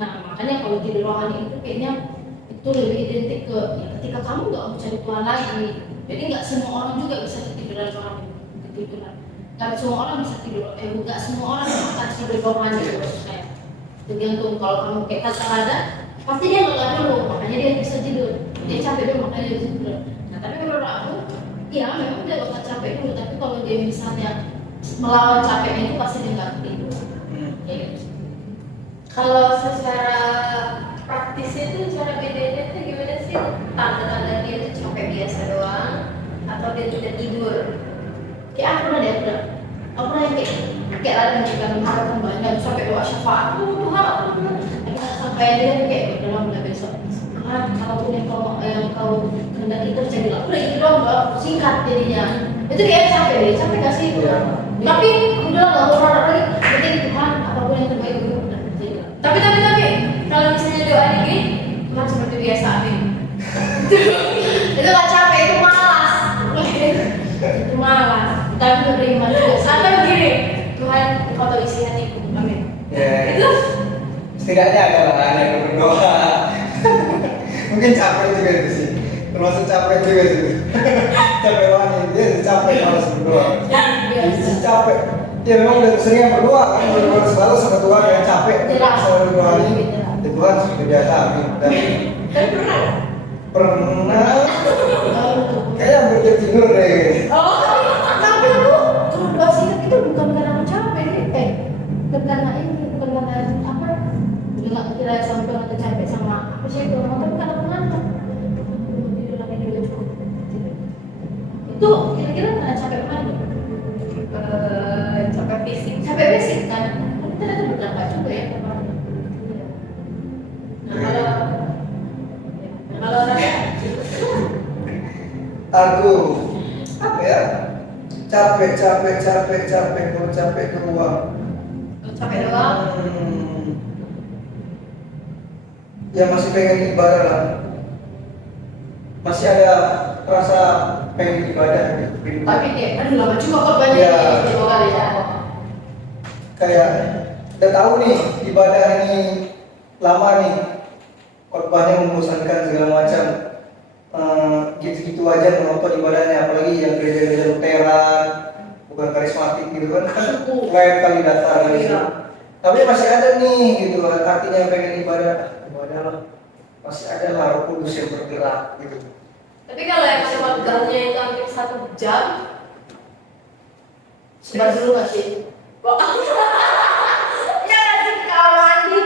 Nah makanya kalau tidur rohani itu kayaknya itu lebih identik ke ya, ketika kamu nggak mau cari Tuhan lagi, jadi nggak semua orang juga bisa ketiduran rohani, ketiduran. Nggak semua orang bisa tidur, nggak semua orang akan tidur rohani maksudnya. Tergantung kalau kamu kayak kata pasti dia nggak dulu, makanya dia bisa tidur. Dia capek dulu makanya dia bisa tidur. Nah tapi menurut aku, ya memang dia bakal capek dulu, tapi kalau dia misalnya melawan capeknya itu pasti dia nggak tidur. Ya gitu. Kalau secara praktisnya itu cara bedanya tuh gimana sih? Tanda-tanda dia tuh capek biasa doang atau dia tidak tidur? Kayak aku pernah yang kayak lari menjaga harapan banyak sampai doa syafaat. Tuhan aku pernah. Sampai dia kayak dalam mulai besok. Tuhan, apapun yang kau kehendaki terjadilah. Udah gitu doang, Mbak. Singkat jadinya. Itu kayak capek gak sih itu? Tapi udah nggak mau harap lagi. Penting Tuhan, apapun yang terbaik itu udah terjadilah. Tapi kalau misalnya doanya gini, Tuhan seperti biasa, amin. Itu gak capek, itu malas. Itu malas. Tapi udah beriman juga. Atau begini, Tuhan kau tahu isi hatiku, amin. Ya. Itu Setidaknya ada lah yang berdoa. Mungkin capek juga itu sih. Termasuk capek juga sih. Capek banget dia capek harus berdoa. Jadi capek. Dia memang udah keseringan berdoa kan, berdoa selalu sama Tuhan yang capek. Selalu berdoa ini. Ya Tuhan sudah biasa. Dan pernah kayaknya hampir tertidur deh. Tapi aku kalau doa singkat itu bukan karena aku capek bukan karena ini, bukan karena apa udah gak kira sampai aku capek sama apa sih itu tapi karena aku ngantuk tidur lagi juga cukup itu kira-kira karena capek mana? capek fisik. Capek fisik kan? Tapi ternyata berdampak juga ya Nah kalau Raya, Aku apa ya? Capek kalau capek keluar. capek doang. Ya masih pengen ibadah lah. Masih ada rasa pengen ibadah gitu. tapi kayak aduh lama juga kok banyak Ya. coba kali ya Kayak udah tahu nih ibadah ini lama nih, khotbahnya membosankan segala macam. Gitu-gitu aja menonton ibadahnya, apalagi yang gereja-gereja Lutheran, bukan karismatik gitu kan, lain kali datang gitu. Tapi masih ada nih gitu, artinya pengen ibadah lah. masih ada lah Roh Kudus yang bergerak gitu. Tapi kalau yang magangnya itu hampir 1 jam, Sebar dulu nggak sih? wah, ya kasih kamar mandi.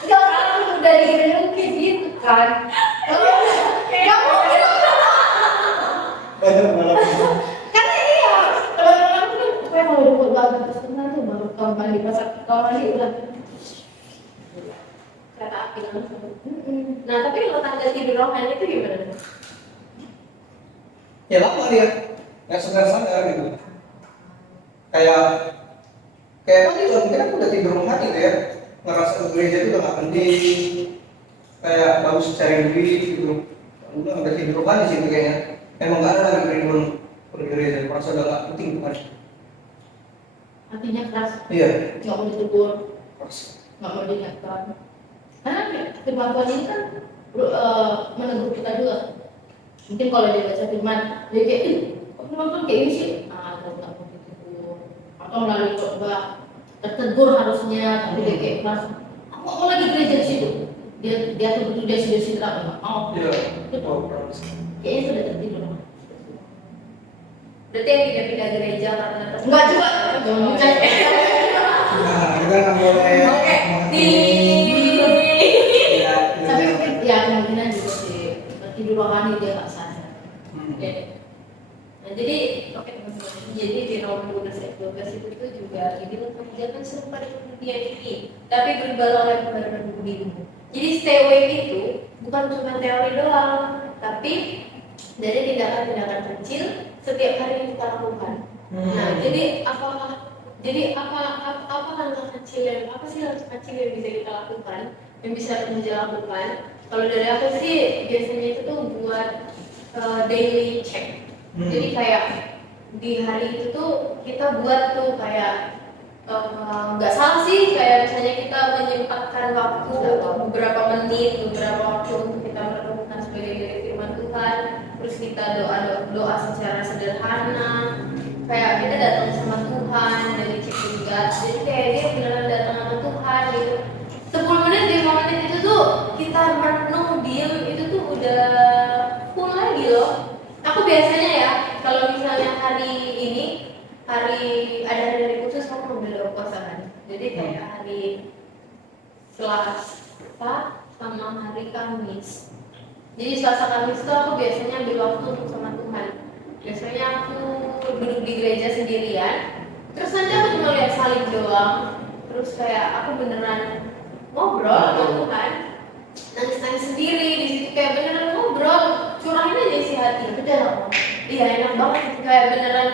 Enggak, orang udah dikirim kayak gitu kan. Nggak mungkin. Banyak pengalaman. Karena iya, teman-teman aku kan gue mau dapat lagu terkenal tuh baru kamar mandi pas kamar mandi udah. Kereta api langsung. Nah, tapi kalau tangga tidur rohani itu gimana? Ya lama dia nggak sadar gitu. Kayak tadi tuh mungkin aku udah tidur rumah gitu ya, ngerasa ke gereja itu udah nggak penting, kayak bagus cari duit gitu. Udah tidur rumah di situ kayaknya. Emang nggak ada lagi kerinduan pergi gereja, merasa udah nggak penting bukan? Hatinya keras, Iya. nggak mau ditegur, Pas. nggak mau diingatkan. Karena firman Tuhan ini kan menegur kita juga. Mungkin kalau dia baca firman, dia kayak, ih, kok firman Tuhan kayak ini sih? Ah, nggak mau ditegur. Atau melalui khotbah tertegur harusnya, tapi dia kayak keras. Aku nggak mau lagi gereja di situ. Dia tuh betul dia sudah situ tapi nggak mau. Iya. Itu kayaknya sudah tertidur. Berarti yang pindah-pindah gereja karena Enggak juga. Jangan cek. Nah, kita nggak boleh. Oke, di Iya. Tapi mungkin ya kemungkinan juga sih tertidur rohani dia nggak sadar. Oke. Nah, jadi oke teman-teman. Jadi di Roma 12 ayat 12 itu tuh juga dibilang jangan serupa dengan dunia ini, tapi berubahlah oleh pembaruan budimu. Jadi stay awake itu bukan cuma teori doang, tapi dari tindakan-tindakan kecil setiap hari yang kita lakukan. Nah, jadi apa langkah kecil apa sih langkah kecil yang bisa kita lakukan, yang bisa kita lakukan? Kalau dari aku sih biasanya itu tuh buat daily check. Jadi kayak di hari itu tuh kita buat tuh kayak nggak salah sih, kayak misalnya kita menyempatkan waktu untuk beberapa menit, beberapa waktu untuk kita merenungkan sebagai dari firman Tuhan, terus kita doa secara sederhana, kayak kita datang sama Tuhan dari Ciputat, jadi kayak dia beneran datang sama Tuhan gitu. 10 menit, 5 menit itu tuh kita merenung, diem, itu tuh udah full lagi loh. Aku biasanya ya, kalau misalnya hari hari khusus aku ambil puasa kan. Jadi kayak hari Selasa sama hari Kamis. Jadi Selasa Kamis tuh aku biasanya ambil waktu untuk sama Tuhan. Biasanya aku duduk di gereja sendirian. Terus nanti aku cuma lihat salib doang. Terus kayak aku beneran ngobrol sama Tuhan. Nangis-nangis sendiri di situ kayak beneran ngobrol, curahin aja isi hati. Udah, iya enak banget gitu, kayak beneran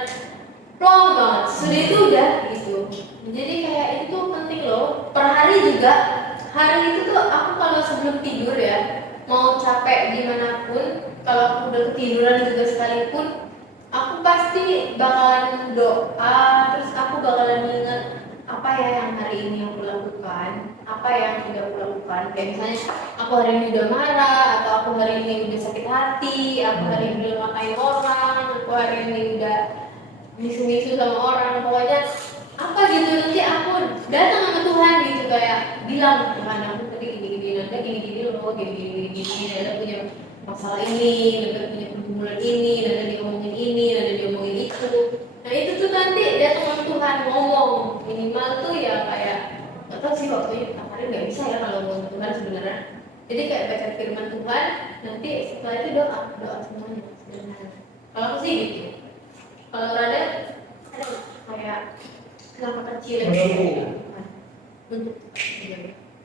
plong banget. Sudah itu udah gitu. Jadi kayak itu tuh penting loh. Per hari juga, hari itu tuh aku kalau sebelum tidur ya, mau capek gimana pun, kalau aku udah ketiduran juga sekalipun, aku pasti bakalan doa. Terus aku bakalan ingat apa ya yang hari ini aku lakukan, apa yang tidak aku lakukan. Kayak misalnya aku hari ini udah marah, atau aku hari ini udah sakit hati, aku hari ini udah ngatain orang, aku hari ini udah misu-misu sama orang, pokoknya apa gitu. Nanti aku datang sama Tuhan gitu, kayak bilang Tuhan aku tadi gini-gini, nanti gini-gini loh, gini-gini, nanti punya masalah ini, nanti punya pergumulan ini, nanti diomongin ini, nanti diomongin itu. Nah itu tuh nanti datang sama Tuhan ngomong, minimal tuh ya kayak nggak tahu sih waktunya kemarin nggak bisa ya kalau ngomong Tuhan sebenarnya. Jadi kayak baca firman Tuhan, nanti setelah itu doa semuanya sebenarnya. Kalau aku sih gitu. Kalau Rada ada kayak langkah kecil yang bisa dilakukan untuk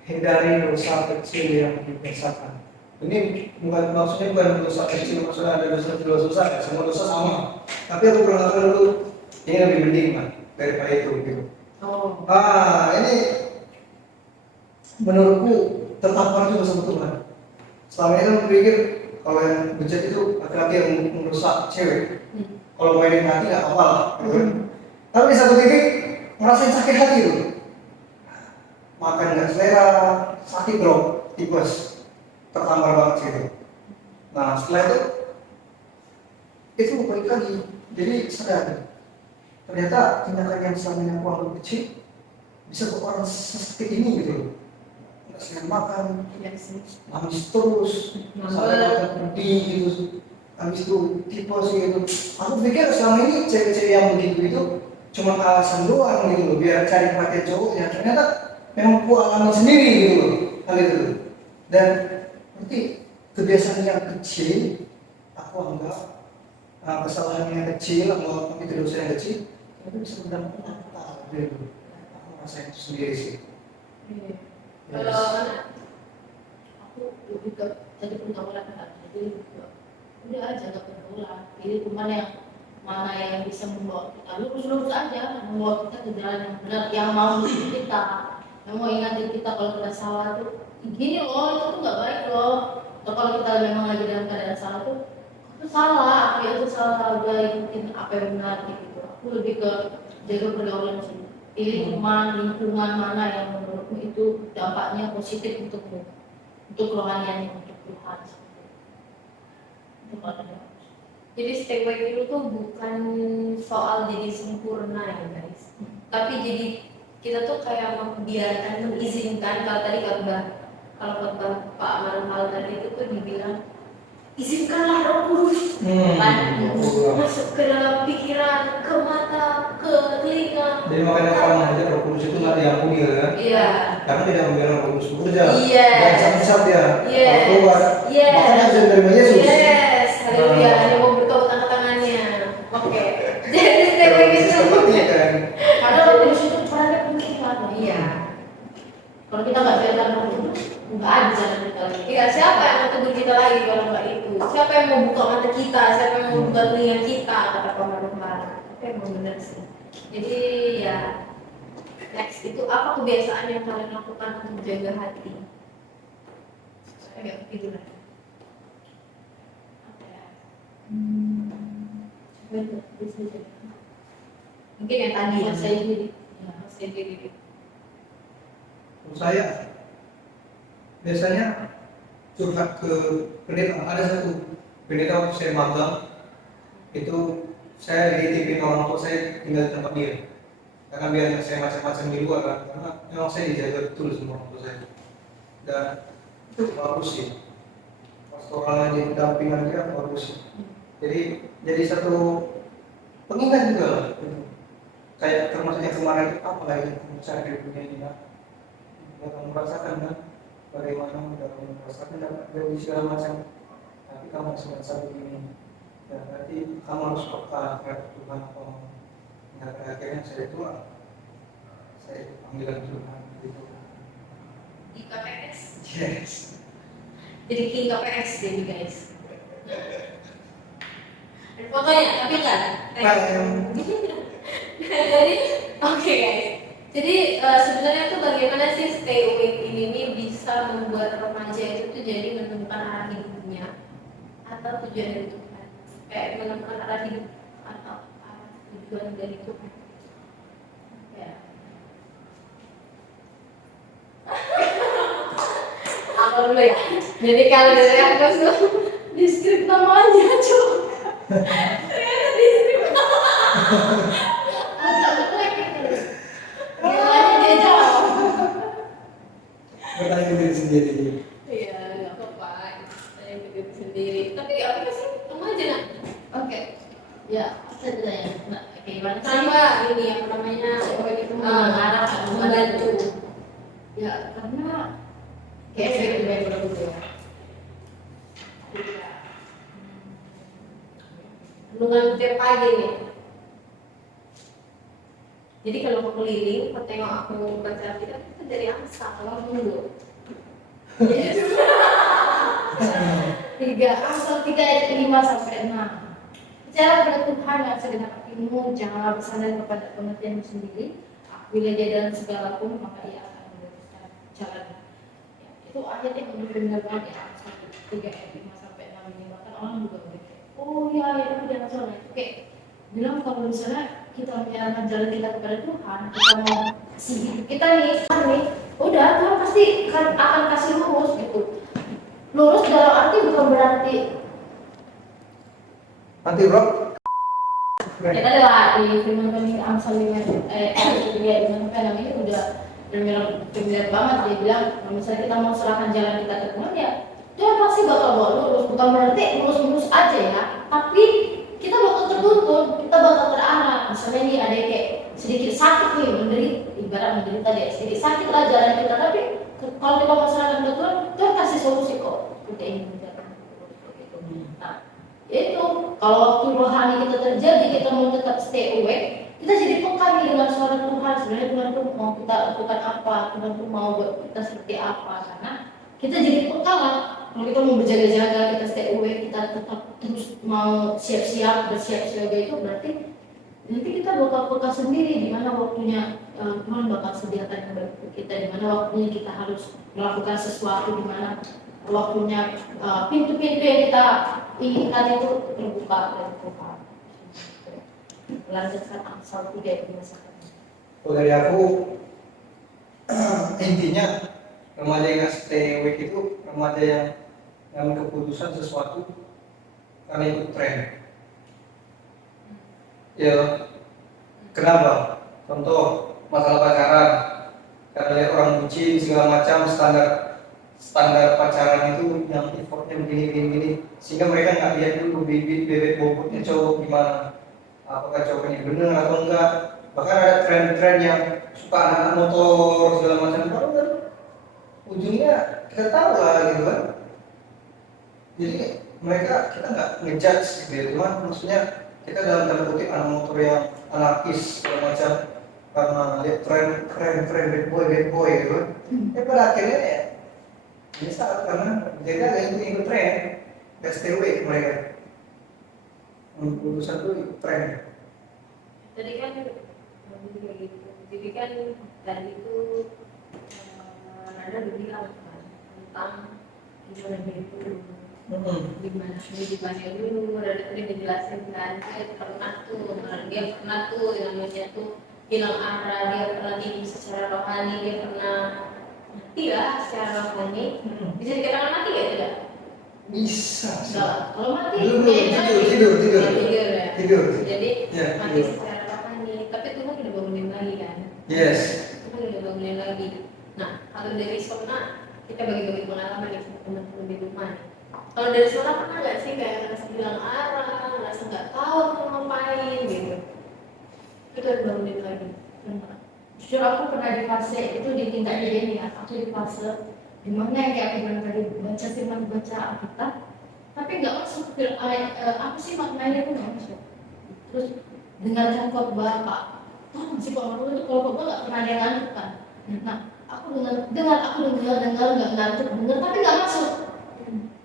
hindari dosa kecil yang dibiasakan. Ini maksudnya bukan dosa kecil, maksudnya ada dosa ya, semua dosa sama. Tapi aku pernah dulu ini lebih mending kan daripada itu gitu. Oh. Ini menurutku tertampar juga sama Tuhan. Selama ini kan berpikir kalau yang bejat itu laki-laki yang merusak cewek. Kalau mainin hati nggak apa-apa lah. Gitu. Tapi di satu titik ngerasain sakit hati tuh. Makan nggak selera, sakit bro, tipes, tertampar banget gitu. Nah setelah itu balik lagi. Jadi sadar, ternyata tindakan yang selama ini aku anggap kecil bisa buat orang seperti ini gitu. kasih makan, Iya sih. nangis terus, sampai makan pedih gitu. Habis itu tipe sih gitu. Aku pikir selama ini cewek-cewek yang begitu itu cuma alasan doang gitu loh, biar cari perhatian cowoknya. Ternyata memang ku alami sendiri gitu loh, hal itu. Dan nanti kebiasaan yang kecil, aku anggap kesalahan yang kecil atau itu dosa yang kecil itu bisa berdampak nyata gitu. Aku rasain itu sendiri sih. Iya. Yes. Kalau anak, aku lebih ke jadi pergaulan kan, jadi lebih ke udah aja gak pergaulan. Jadi cuman yang mana yang bisa membawa kita lurus-lurus aja, membawa kita ke jalan yang benar, yang mau mendukung kita, yang mau ingatin kita kalau kita salah tuh gini loh, itu tuh nggak baik loh. Atau kalau kita memang lagi dalam keadaan salah tuh itu salah, ya itu salah, udah ikutin apa yang benar gitu. Aku lebih ke jaga pergaulan sih. Pilih teman, lingkungan mana yang menurutmu itu dampaknya positif untukmu, untuk kerohanianmu, untuk Tuhan. Itu kalau Jadi stay away itu tuh bukan soal jadi sempurna ya guys, tapi jadi kita tuh kayak membiarkan, mengizinkan. Kalau tadi kalau Pak Marhal tadi itu tuh dibilang izinkanlah Roh Kudus kan masuk ke dalam pikiran, ke mata, ke telinga. Jadi makanya kalau mengajar Roh Kudus itu nggak diampuni kan? Iya. Karena tidak membiarkan Roh Kudus bekerja. Iya. Dan saat dia Yes. keluar, Yes. makanya bisa menerima Yesus. Yes. Haleluya. Hanya mau bertepuk tangan-tangannya. Oke. Jadi stay away itu. Seperti kan? Padahal Roh Kudus itu perannya penting banget. Iya. Kalau kita nggak biarkan Roh Kudus, nggak ada jalan kita lagi. Iya, siapa yang mau tegur kita lagi kalau nggak itu? Siapa yang mau buka mata kita? Siapa yang mau buka telinga kita? Kata Pak kemarin. Itu emang benar sih. Jadi ya, next itu apa kebiasaan yang kalian lakukan untuk jaga hati? Saya nggak tiduran. Apa ya? Mungkin yang tadi ya. Saya sendiri. Ya, saya diri. Untuk saya biasanya curhat ke pendeta. Ada satu pendeta waktu saya magang itu saya dititipin orang tua saya tinggal di tempat dia karena biar saya macam-macam di luar kan, karena memang saya dijaga betul sama orang tua saya dan itu bagus sih, pastoralnya di pendampingan dia bagus sih. Jadi satu pengingat juga lah, kayak termasuknya kemarin itu apa lagi cara di dunia ini kan, ya kamu merasakan kan bagaimana kamu merasakan dapat gaji segala macam, tapi kamu harus merasa begini. Ya, berarti kamu harus peka terhadap Tuhan apa mau. Hingga akhirnya saya tua, saya panggilan Tuhan gitu. Di KPS. Yes. Jadi King KPS jadi guys. Dan fotonya, tapi kan. Jadi, oke guys. Jadi sebenarnya tuh bagaimana sih stay awake ini bisa membuat remaja itu tuh jadi menemukan arah hidupnya atau tujuan dari Tuhan. Kayak menemukan arah hidup atau arah tujuan dari Tuhan. Ya. Apa dulu ya? Jadi kalau dari aku tuh di skrip namanya coba. Ternyata di skrip. Gimana dia jawab? Bertanya ke diri sendiri. Iya, nggak apa-apa. Saya pikir sendiri. Tapi apa sih? Kamu aja nak. Oke. Ya, saya tanya, nah, gimana sih? Sama ini yang namanya sebagai Arah membantu. Ya, karena kayak saya lebih bagus ya. Renungan tiap pagi nih. Jadi kalau mau keliling, mau tengok aku baca kita itu dari Amsa, kalau dulu. Yes. 3 Amsal 3 ayat 5 sampai 6. Bicara kepada Tuhan yang segenap hatimu, janganlah bersandar kepada pengertianmu sendiri. Apabila dia dalam segala pun, maka ia akan meluruskan jalan. Ya, itu ayat yang benar-benar banget ya, Amsal 3 ayat 5 sampai 6 ini. Bahkan orang juga berpikir, oh ya, itu jangan salah. Itu kayak bilang kalau misalnya kita menyerahkan jalan kita kepada Tuhan, kita mau kasih hidup kita nih, udah Tuhan pasti akan kasih lurus gitu. Lurus dalam arti bukan berarti Nanti bro. kita lewat di firman kami Amsal 5 ayat 5 sampai 6 ini udah familiar banget. Dia bilang kalau misalnya kita mau serahkan jalan kita ke Tuhan ya Tuhan pasti bakal bawa lurus, bukan berarti lurus-lurus aja ya, tapi kita bakal tertuntun, kita bakal terarah. Misalnya nih ada yang kayak sedikit sakit nih, ibarat menderita dia sedikit sakit lah jalan kita, tapi kalau kita mau serahkan ke Tuhan, Tuhan kasih solusi kok. Seperti ini nah itu kalau waktu rohani kita terjadi, kita mau tetap stay awake, kita jadi peka nih dengan suara Tuhan. Sebenarnya Tuhan tuh mau kita lakukan apa, Tuhan tuh mau buat kita seperti apa, karena kita jadi peka lah. Kalau kita mau berjaga-jaga, kita stay awake, kita tetap terus mau siap-siap, bersiap-siap itu berarti nanti kita bakal peka sendiri di mana waktunya Tuhan bakal sediakan yang baik untuk kita, di mana waktunya kita harus melakukan sesuatu, di mana waktunya pintu-pintu yang kita inginkan itu terbuka dan terbuka. Lanjutkan Amsal 3 ayat 21. Kalau dari aku intinya remaja yang stay awake itu remaja yang ngambil keputusan sesuatu karena ikut tren. Ya, kenapa? Contoh masalah pacaran, karena lihat orang bucin segala macam, standar pacaran itu yang effortnya begini, sehingga mereka nggak lihat dulu bibit bobotnya cowok gimana, apakah cowoknya benar atau enggak. Bahkan ada tren-tren yang suka anak motor segala macam, kalau kan ujungnya kita tahu lah gitu kan. Jadi kita nggak ngejudge gitu ya, cuman maksudnya kita dalam tanda kutip anak motor yang anarkis segala macam karena lihat tren bad boy gitu kan. Ya pada akhirnya ya bisa karena mereka nggak ikut tren, nggak stay awake mereka. Keputusan itu ikut tren. Tadi kan kayak gitu. Jadi kan tadi itu Nanda bilang kan tentang gimana itu gimana dulu ada tadi dijelasin kan dia pernah tuh yang namanya tuh hilang arah, dia pernah tidur secara rohani, dia pernah mati lah secara rohani. Bisa dikatakan mati ya tidak? Bisa. Kalau mati tidur. Jadi Ya, mati tidur. secara rohani, tapi Tuhan udah bangunin lagi kan? Yes. Tuhan udah bangunin lagi. Nah, kalau dari Sona kita bagi-bagi pengalaman nih sama teman-teman di rumah nih. Kalau dari Sona pernah nggak sih kayak ngerasa hilang arah, ngerasa nggak tahu mau ngapain gitu? Itu udah bangunin lagi. Jujur aku pernah di fase itu di tingkat ini ya, aku di fase dimana yang kayak aku bilang tadi baca firman, baca Alkitab, tapi nggak masuk apa sih maknanya itu nggak masuk. Terus dengarkan khotbah Pak, masih pengaruh itu kalau khotbah nggak pernah ada yang ngantuk kan. Nah aku dengar nggak ngantuk, dengar tapi nggak masuk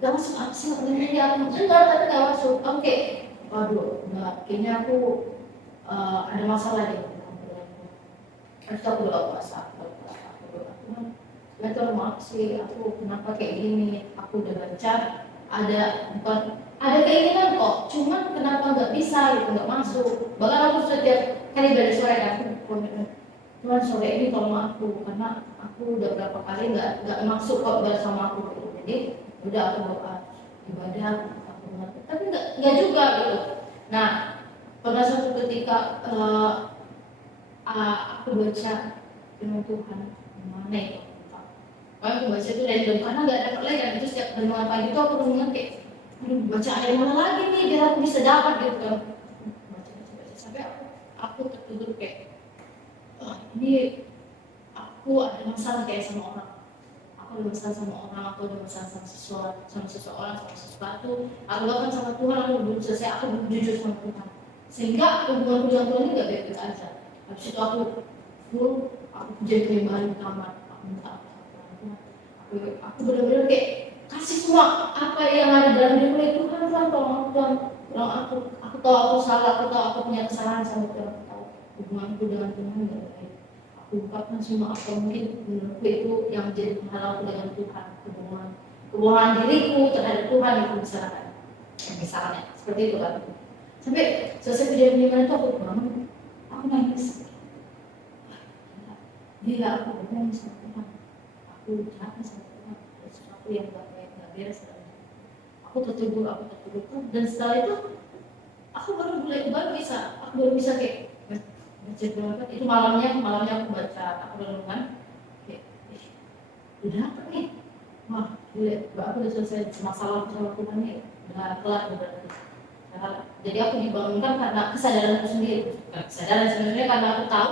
apa sih maknanya, aku dengar tapi nggak masuk. Oke, waduh, kayaknya aku ada masalah deh. Terus aku doa puasa, Tuhan maaf sih, aku kenapa kayak gini, aku udah baca, ada keinginan kok, cuman kenapa nggak bisa gitu, nggak masuk. Bahkan aku setiap kali dari sore aku Tuhan sore ini tolong aku, karena aku udah berapa kali nggak masuk kok bersama aku gitu. Jadi udah aku doa ibadah, aku ngerti, tapi nggak juga gitu. Nah pada suatu ketika aku baca firman Tuhan mana itu, aku baca itu random karena nggak ada pelajaran itu. Setiap renungan pagi itu aku renungan kayak, aduh baca ayat mana lagi nih biar aku bisa dapat gitu kan. Baca sampai aku tertutur kayak, ini aku ada masalah kayak sama orang. Aku ada masalah sama orang, aku ada masalah sama seseorang, sama sesuatu. Aku bahkan sama Tuhan, aku belum selesai, aku belum jujur sama Tuhan. Sehingga hubunganku dengan Tuhan ini nggak baik-baik aja. Habis itu aku jadi kelimbahan di kamar, aku minta aku benar-benar kayak kasih semua apa yang ada dalam diriku. Tuhan tolong aku tahu aku salah, aku tahu aku punya kesalahan sama Tuhan, aku tahu hubunganku dengan Tuhan nggak baik. Aku ungkapkan semua apa mungkin menurutku itu yang menjadi penghalangku dengan Tuhan, kebohongan diriku terhadap Tuhan itu misalnya seperti itu kan. Sampai selesai kejadian itu aku bangun, aku nangis. Gila, aku bohong sama Tuhan, aku jahat sama Tuhan, ada sesuatu yang gak beres. Aku tertidur, dan setelah itu aku baru bisa kayak baca berapa itu malamnya aku baca, aku renungan, udah apa nih, wah gila, aku udah selesai masalah sama Tuhan nih, udah kelar berarti. Nah, jadi aku dibangunkan karena kesadaranku sendiri. Kesadaran sebenarnya karena aku tahu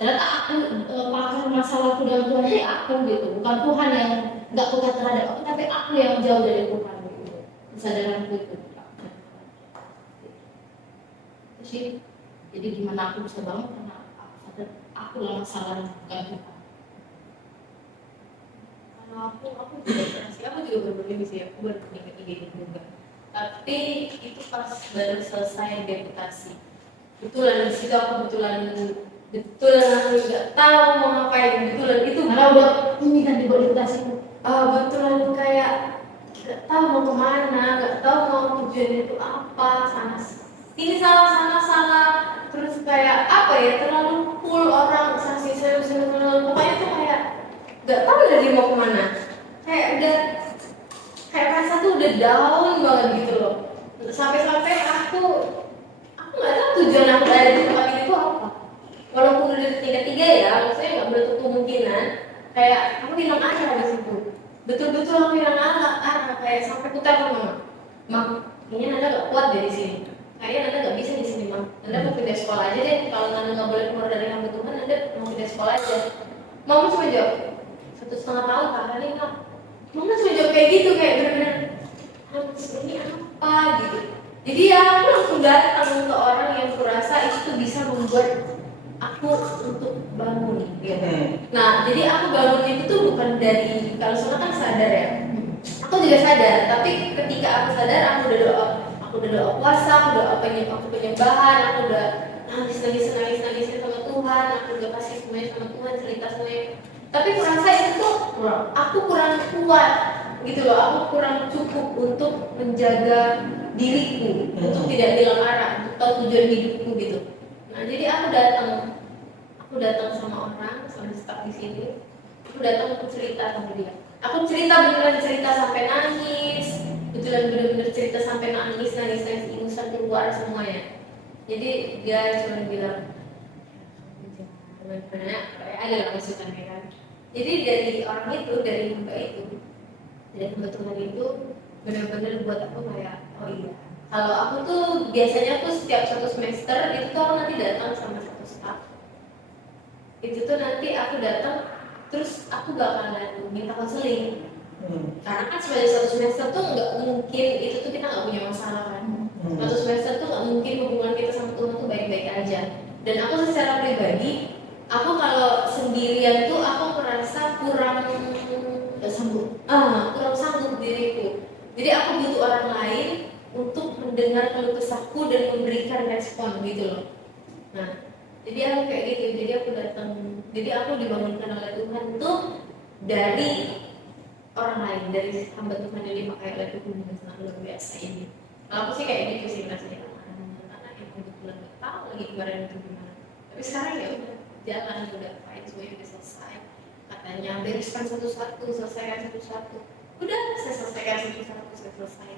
ternyata aku pakar masalahku dengan Tuhan ini aku gitu, bukan Tuhan yang nggak peka terhadap aku, tapi aku yang jauh dari Tuhan gitu. Kesadaranku itu. Itu sih. Jadi gimana aku bisa bangun karena aku sadar aku lah masalahnya, bukan Tuhan. Kalau aku juga pernah sih, aku juga baru ini sih, aku baru ingat ide juga. Tapi itu pas baru selesai deputasi. Betulan di situ aku betulan aku nggak tahu mau ngapain, betulan itu Karena udah ini kan di berdedikasi. betulan kayak nggak tahu mau kemana, nggak tahu mau tujuan itu apa, ini salah sana salah, terus kayak apa ya, terlalu full orang saksi pokoknya tuh kayak nggak tahu lagi mau kemana, kayak udah kayak rasa tuh udah down banget gitu loh, sampai-sampai aku nggak tahu tujuan aku ada di tempat ini tuh apa, walaupun udah tiga ya, maksudnya nggak menutup kemungkinan kayak aku hilang arah di situ, betul-betul aku hilang arah kayak sampai ku telepon mama, kayaknya Nanda nggak kuat deh di sini, kayaknya Nanda nggak bisa di sini Mam, Nanda mau pindah sekolah aja deh, kalau Nanda nggak boleh keluar dari hamba Tuhan, Nanda mau pindah sekolah aja. Mama cuma jawab 1,5 tahun kakak nih Kak. Mama cuma jawab kayak gitu, kayak bener-bener ini apa gitu. Jadi ya aku langsung datang ke orang yang kurasa itu tuh bisa membuat aku untuk bangun gitu. Nah jadi aku bangun itu tuh bukan dari, kalau soalnya kan sadar ya, aku juga sadar, tapi ketika aku sadar aku udah doa puasa, aku penyembahan, aku udah nangis sama Tuhan, aku udah kasih semuanya sama Tuhan, cerita semuanya. Tapi kurasa itu tuh aku kurang kuat gitu loh, aku kurang cukup untuk menjaga diriku, untuk tidak hilang arah, untuk tahu tujuan hidupku gitu. Nah jadi aku datang sama orang, sama staff di sini, aku datang untuk cerita sama dia. Aku beneran cerita sampai nangis, bener-bener cerita sampai nangis, ingusan keluar semuanya. Jadi dia cuma bilang, benar-benar ada lah masukannya kan. Jadi dari orang itu, dari hamba Tuhan itu benar-benar buat aku kayak, oh iya. Kalau aku tuh biasanya tuh setiap satu semester itu tuh aku nanti datang sama satu staff. Itu tuh nanti aku datang, terus aku bakalan minta konseling. Karena kan sebagai satu semester tuh nggak mungkin itu tuh kita nggak punya masalah kan. Satu semester tuh nggak mungkin hubungan kita sama Tuhan tuh baik-baik aja. Dan aku secara pribadi, aku kalau sendirian tuh aku merasa kurang sanggup diriku. Jadi aku butuh orang lain untuk mendengar keluh kesahku dan memberikan respon gitu loh. Nah, jadi aku kayak gitu. Jadi aku dibangunkan oleh Tuhan tuh dari orang lain, dari hamba Tuhan yang dipakai oleh Tuhan yang sangat luar biasa ini. Kalau aku sih kayak gitu sih rasanya, anak yang kebetulan nggak tahu lagi kemarin itu gimana. Tapi sekarang ya udah jalan, udah fine, semuanya udah selesai. Katanya bereskan satu-satu, selesaikan satu-satu. Udah saya selesaikan satu-satu, saya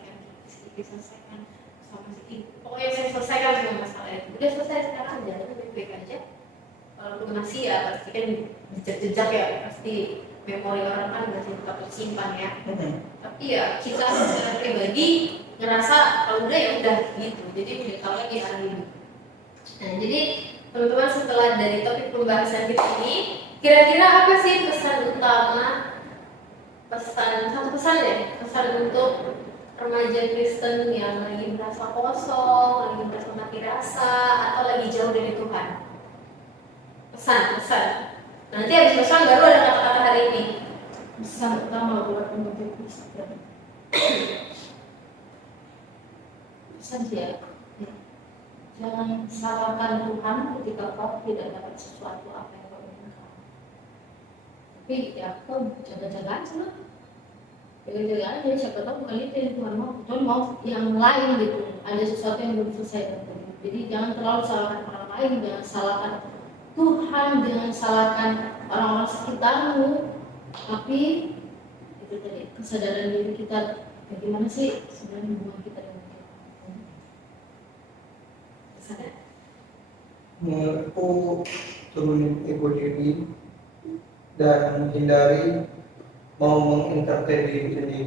selesaikan sama si ibu. Pokoknya saya selesaikan semua masalah itu. Udah selesai, sekarang jalan baik-baik aja. Kalau masih ya pasti kan jejak ya, pasti memori orang kan masih tetap tersimpan ya. Tapi ya kita secara pribadi ngerasa kalau udah ya udah gitu. Jadi udah tahu lagi hari ini. Nah jadi teman-teman, setelah dari topik pembahasan kita ini, kira-kira apa sih pesan utama, pesan untuk remaja Kristen yang lagi merasa kosong, lagi merasa mati rasa, atau lagi jauh dari Tuhan? Pesan. Nanti habis pesan baru ada kata-kata hari ini. Pesan utama buat remaja Kristen. Pesan ya. Jangan salahkan Tuhan ketika kau tidak dapat sesuatu apa yang kau inginkan. Tapi ya kau jaga-jaga aja lah. Jaga-jaga aja, siapa tahu bukan itu yang Tuhan mau yang lain gitu. Ada sesuatu yang belum selesai. Jadi jangan terlalu salahkan orang lain, jangan salahkan Tuhan, jangan salahkan orang-orang sekitarmu. Tapi itu tadi, kesadaran diri kita, bagaimana sih sebenarnya hubungan kita dengan Tuhan. Menurutku turunin ego diri dan hindari mau mengintertain diri sendiri.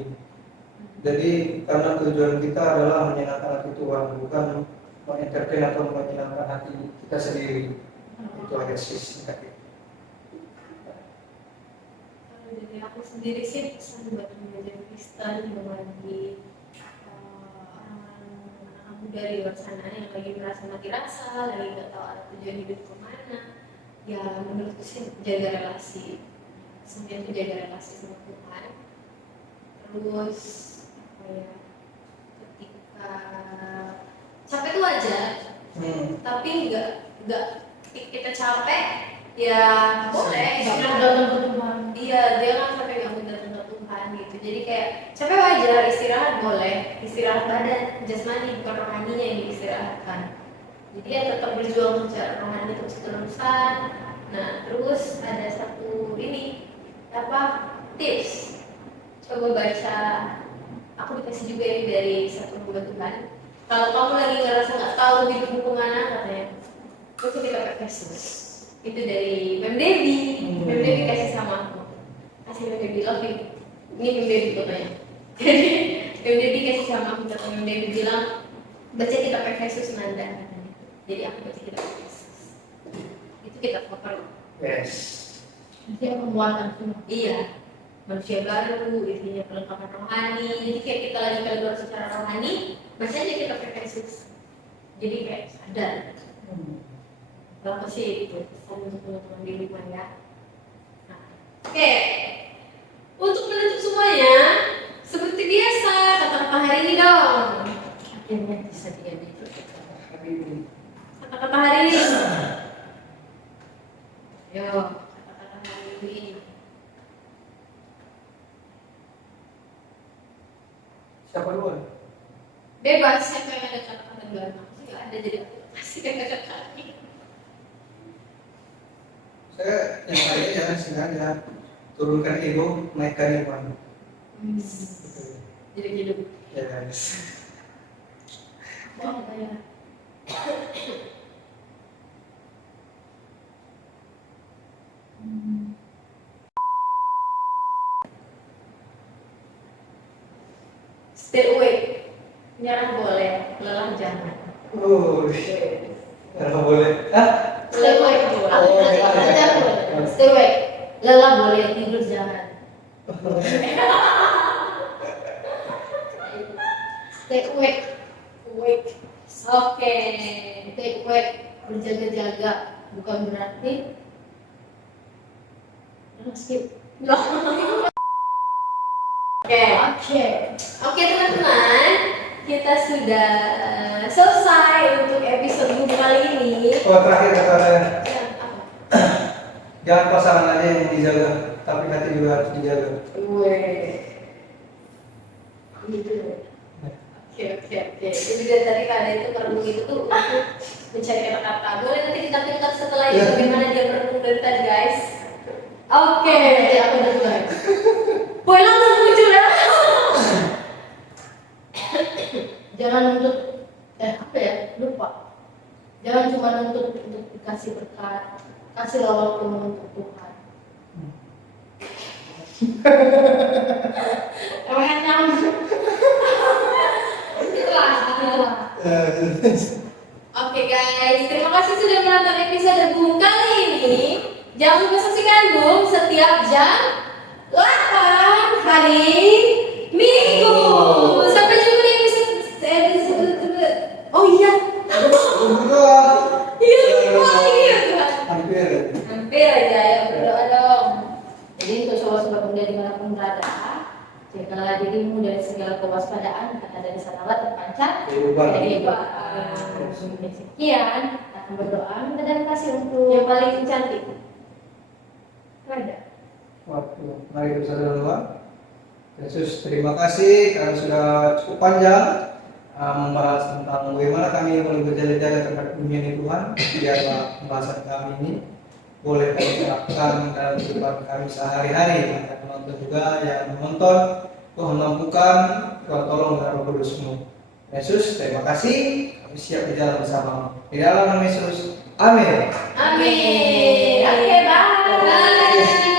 Jadi karena tujuan kita adalah menyenangkan hati Tuhan, bukan mengentertain atau menyenangkan hati kita sendiri. Itu aja sih singkatnya. Kalau dari aku sendiri sih pesan buat remaja Kristen bagi orang-orang muda di luar sana yang lagi merasa mati rasa, lagi nggak tahu arah tujuan hidup kemana. Ya menurutku sih jaga relasi, semuanya itu jaga relasi sama Tuhan. Terus apa ya? Ketika capek itu wajar, tapi nggak ketika kita capek ya boleh Jangan istirahat. datang ke Tuhan. Iya, dia kan sampai nggak bener bener Tuhan gitu. Jadi kayak capek wajar, istirahat boleh, istirahat badan, jasmani bukan rohaninya yang diistirahatkan. Jadi ya tetap berjuang secara rohani terus terusan. Nah, terus ada satu ini apa tips? Coba baca. Aku dikasih juga ini dari satu hamba Tuhan. Kalau kamu lagi ngerasa nggak tahu hidupmu kemana, katanya, baca kitab Efesus. Itu dari Mem Devi. Mem Devi kasih sama aku. Kasih Mem Devi love you. Ini Mem Devi fotonya. Jadi Mem Devi kasih sama aku. Kata Mem Devi bilang baca kitab Efesus Nanda. Jadi aku baca kitab Efesus. Itu kitab kotor. Yes. Dia penguatan semua. Iya. Manusia baru, isinya perlengkapan rohani. Jadi kayak kita lagi keluar secara rohani, baca aja kitab Efesus. Jadi kayak sadar. Kalau aku sih itu pesan untuk teman-teman di rumah ya. Nah, oke. Untuk menutup semuanya, seperti biasa kata-kata hari ini dong. Akhirnya bisa dia itu. Kata-kata hari ini. Yo, kata-kata hari ini. Siapa duluan? Bebas siapa yang ada kata-kata duluan. Aku sih nggak ada, jadi aku kasih kata-kata ini. Saya yang lain ya sengaja turunkan ego, naikkan iman. Jadi hidup. Yes. Oh, kayak Stay awake. Nyerah boleh, lelah jangan. Kalau boleh. stay awake. Aku nanti aku stay awake. Lelah boleh, tidur jangan. Stay awake. Awake. Oke. Stay awake. Berjaga-jaga bukan berarti skip. Oke. Oke teman-teman, kita sudah selesai untuk episode kali ini. Oh, terakhir kata saya, Ya, apa? jangan pasangan aja yang dijaga, tapi hati juga harus dijaga. Gitu. Oke. Jadi dari tadi kada itu merenung itu tuh aku mencari kata-kata. Boleh nanti kita tingkat setelah ini bagaimana dia merenung dari tadi guys. Oke. Nanti aku udah mulai. Boy langsung muncul ya. Jangan nuntut apa ya, lupa. Jangan cuma nuntut untuk dikasih berkat, kasihlah waktu untuk Tuhan. Enak. Itulah. Oke guys, terima kasih sudah menonton episode Bung kali ini. Jangan lupa saksikan Bung setiap jam 8 hari Minggu. Sampai jumpa di episode. Oh iya. Iya lupa lagi ya Tuhan. Hampir aja ya, berdoa dong. Jadi untuk sobat-sobat muda dimanapun berada, jagalah dirimu dari segala kewaspadaan karena dari sanalah terpancar kehidupan. Sekian, akan berdoa minta dan kasih untuk Yang paling cantik. Rada. Waktu mari kita doa. Yesus, terima kasih karena sudah cukup panjang membahas tentang bagaimana kami boleh berjaga-jaga terhadap dunia ini Tuhan. Biarlah pembahasan kami ini boleh kami terapkan dalam kehidupan kami sehari-hari. Ada penonton juga yang menonton, Tuhan mampukan, Tuhan tolong dengan Roh Kudus-Mu. Yesus, terima kasih. Kami siap berjalan bersama. Di dalam nama Yesus, amin. Amin. Oke, bye.